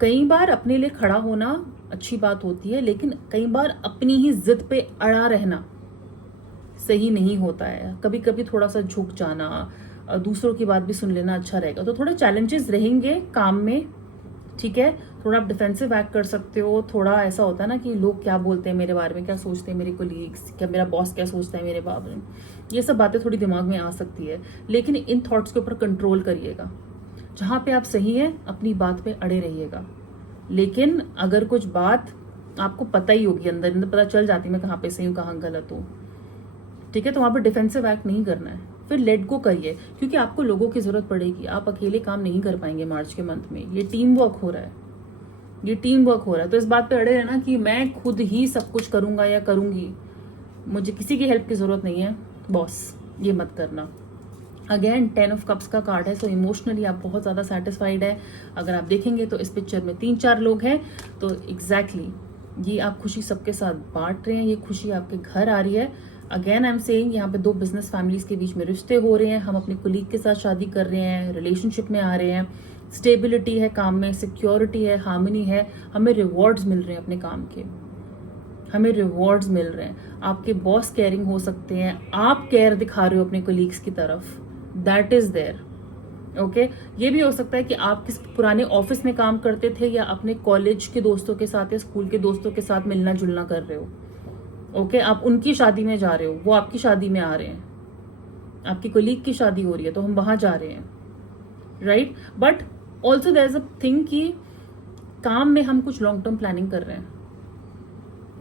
कई बार अपने लिए खड़ा होना अच्छी बात होती है, लेकिन कई बार अपनी ही जिद पे अड़ा रहना सही नहीं होता है। कभी कभी थोड़ा सा झुक जाना, दूसरों की बात भी सुन लेना अच्छा रहेगा। तो थोड़े चैलेंजेस रहेंगे काम में, ठीक है। थोड़ा आप डिफेंसिव एक्ट कर सकते हो, थोड़ा ऐसा होता है ना कि लोग क्या बोलते हैं मेरे बारे में, क्या सोचते हैं मेरे कोलीग्स, क्या मेरा बॉस क्या सोचता है मेरे बारे में, ये सब बातें थोड़ी दिमाग में आ सकती है। लेकिन इन थॉट्स के ऊपर कंट्रोल करिएगा। जहां पे आप सही है अपनी बात पे अड़े रहिएगा। लेकिन अगर कुछ बात आपको पता ही होगी, अंदर अंदर पता चल जाती है मैं कहाँ पे सही हूँ कहाँ गलत हूँ, ठीक है, तो वहां पर डिफेंसिव एक्ट नहीं करना है, फिर लेट गो करिए, क्योंकि आपको लोगों की जरूरत पड़ेगी। आप अकेले काम नहीं कर पाएंगे मार्च के मंथ में, ये टीम वर्क हो रहा है, ये टीम वर्क हो रहा है। तो इस बात पे अड़े रहना कि मैं खुद ही सब कुछ करूंगा या करूंगी, मुझे किसी की हेल्प की जरूरत नहीं है बॉस, ये मत करना। अगेन 10 ऑफ कप्स का कार्ड है, सो इमोशनली आप बहुत ज़्यादा सेटिस्फाइड है। अगर आप देखेंगे तो इस पिक्चर में 3-4 लोग हैं, तो एग्जैक्टली ये आप खुशी सबके साथ बांट रहे हैं, ये खुशी आपके घर आ रही है। अगेन आई एम सेइंग, यहाँ पे 2 बिजनेस फैमिलीज के बीच में रिश्ते हो रहे हैं, हम अपने कोलीग के साथ शादी कर रहे हैं, रिलेशनशिप में आ रहे हैं, स्टेबिलिटी है काम में, सिक्योरिटी है, हार्मनी है, हमें रिवॉर्ड्स मिल रहे हैं अपने काम के, हमें रिवॉर्ड्स मिल रहे हैं। आपके बॉस केयरिंग हो सकते हैं, आप केयर दिखा रहे हो अपने कोलीग्स की तरफ, दैट इज देयर। ओके, ये भी हो सकता है कि आप किस पुराने ऑफिस में काम करते थे, या अपने कॉलेज के दोस्तों के साथ या स्कूल के दोस्तों के साथ मिलना जुलना कर रहे हो। ओके, आप उनकी शादी में जा रहे हो, वो आपकी शादी में आ रहे हैं, आपकी कोलीग की शादी हो रही है तो हम वहां जा रहे हैं, right. But also there is a thing कि काम में हम कुछ लॉन्ग टर्म प्लानिंग कर रहे हैं,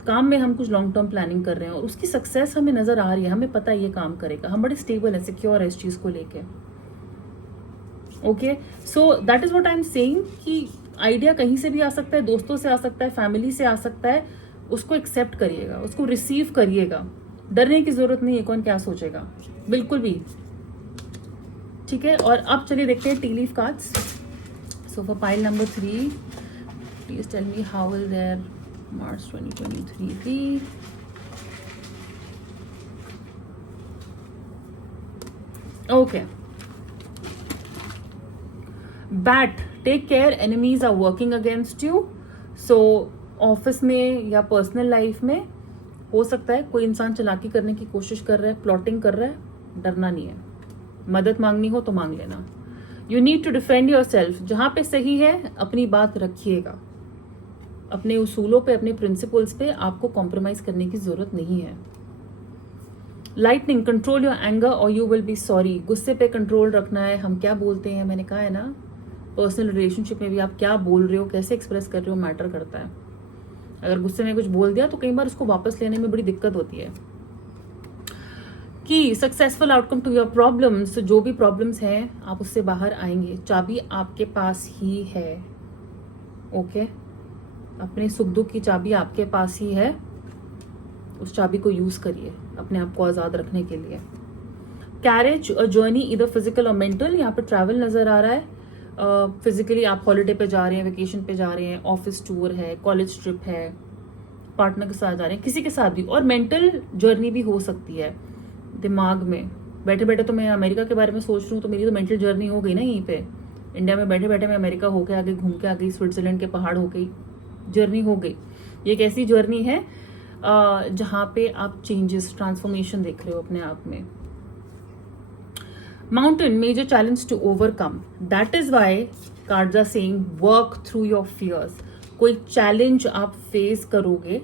काम में हम कुछ लॉन्ग टर्म प्लानिंग कर रहे हैं, और उसकी सक्सेस हमें नजर आ रही है, हमें पता है ये काम करेगा, हम बड़े स्टेबल है, सिक्योर है इस चीज को लेके। Okay, so that is what I am saying कि आइडिया कहीं से भी आ सकता है, दोस्तों से आ सकता है, फैमिली से आ सकता है, उसको एक्सेप्ट करिएगा, उसको रिसीव करिएगा, डरने की जरूरत नहीं है कौन क्या सोचेगा, बिल्कुल भी, ठीक है। और अब चलिए देखते हैं tea leaf cards. So for pile number 3, please tell me how will their March 2023 be? Okay. Bat, take care, enemies are working against you. So office में या पर्सनल लाइफ में हो सकता है कोई इंसान चालाकी करने की कोशिश कर रहा है, प्लॉटिंग कर रहा है, डरना नहीं है। मदद मांगनी हो तो मांग लेना। You need to defend your self. जहां पे सही है अपनी बात रखिएगा, अपने उसूलों पे, अपने प्रिंसिपल्स पे आपको कॉम्प्रोमाइज करने की जरूरत नहीं है। लाइटनिंग, कंट्रोल योर एंगर और यू विल बी सॉरी। गुस्से पे कंट्रोल रखना है। हम क्या बोलते हैं, मैंने कहा है ना, पर्सनल रिलेशनशिप में भी आप क्या बोल रहे हो, कैसे एक्सप्रेस कर रहे हो, मैटर करता है। अगर गुस्से में कुछ बोल दिया तो कई बार उसको वापस लेने में बड़ी दिक्कत होती है। कि successful outcome to your problems, जो भी प्रॉब्लम्स हैं आप उससे बाहर आएंगे। चाबी आपके पास ही है, ओके? अपने सुख दुख की चाबी आपके पास ही है, उस चाबी को यूज करिए अपने आप को आजाद रखने के लिए। कैरेज अ जर्नी इधर फिजिकल और मेंटल, यहाँ पे ट्रैवल नजर आ रहा है। फिजिकली आप हॉलीडे पे जा रहे हैं, वेकेशन पे जा रहे हैं, ऑफिस टूर है, कॉलेज ट्रिप है, पार्टनर के साथ जा रहे हैं, किसी के साथ भी। और मेंटल जर्नी भी हो सकती है, दिमाग में बैठे बैठे। तो मैं अमेरिका के बारे में सोच रही हूँ तो मेरी तो मेंटल जर्नी हो गई ना। यहीं पे इंडिया में बैठे बैठे मैं अमेरिका होके आ गई, घूम के आ गई, स्विट्जरलैंड के पहाड़ हो गई, जर्नी हो गई। ये एक ऐसी जर्नी है जहां पे आप चेंजेस, ट्रांसफॉर्मेशन देख रहे हो अपने आप में। Mountain, major challenge to overcome, that is why cards are saying work through your fears. कोई चैलेंज आप फेस करोगे,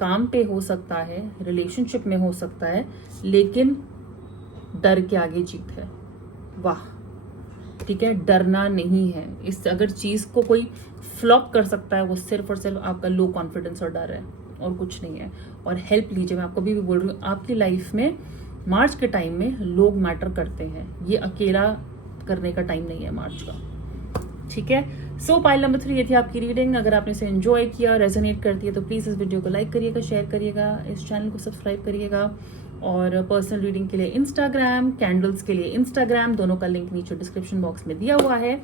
काम पे हो सकता है, रिलेशनशिप में हो सकता है, लेकिन डर के आगे जीत है। वाह, ठीक है, डरना नहीं है। इस अगर चीज को कोई फ्लॉप कर सकता है वो सिर्फ और सिर्फ आपका लो कॉन्फिडेंस और डर है, और कुछ नहीं है। और हेल्प लीजिए, मैं आपको भी बोल रही हूँ, आपकी लाइफ में मार्च के टाइम में लोग मैटर करते हैं। ये अकेला करने का टाइम नहीं है मार्च का, ठीक है? सो पाइल नंबर 3 ये थी आपकी रीडिंग। अगर आपने इसे एंजॉय किया, रेजोनेट करती है, तो प्लीज इस वीडियो को लाइक करिएगा, शेयर करिएगा, इस चैनल को सब्सक्राइब करिएगा। और पर्सनल रीडिंग के लिए इंस्टाग्राम, कैंडल्स के लिए इंस्टाग्राम, दोनों का लिंक नीचे डिस्क्रिप्शन बॉक्स में दिया हुआ है।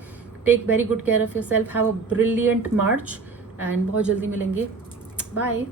Take very good care of your self, have a brilliant March, and बहुत जल्दी मिलेंगे। बाय।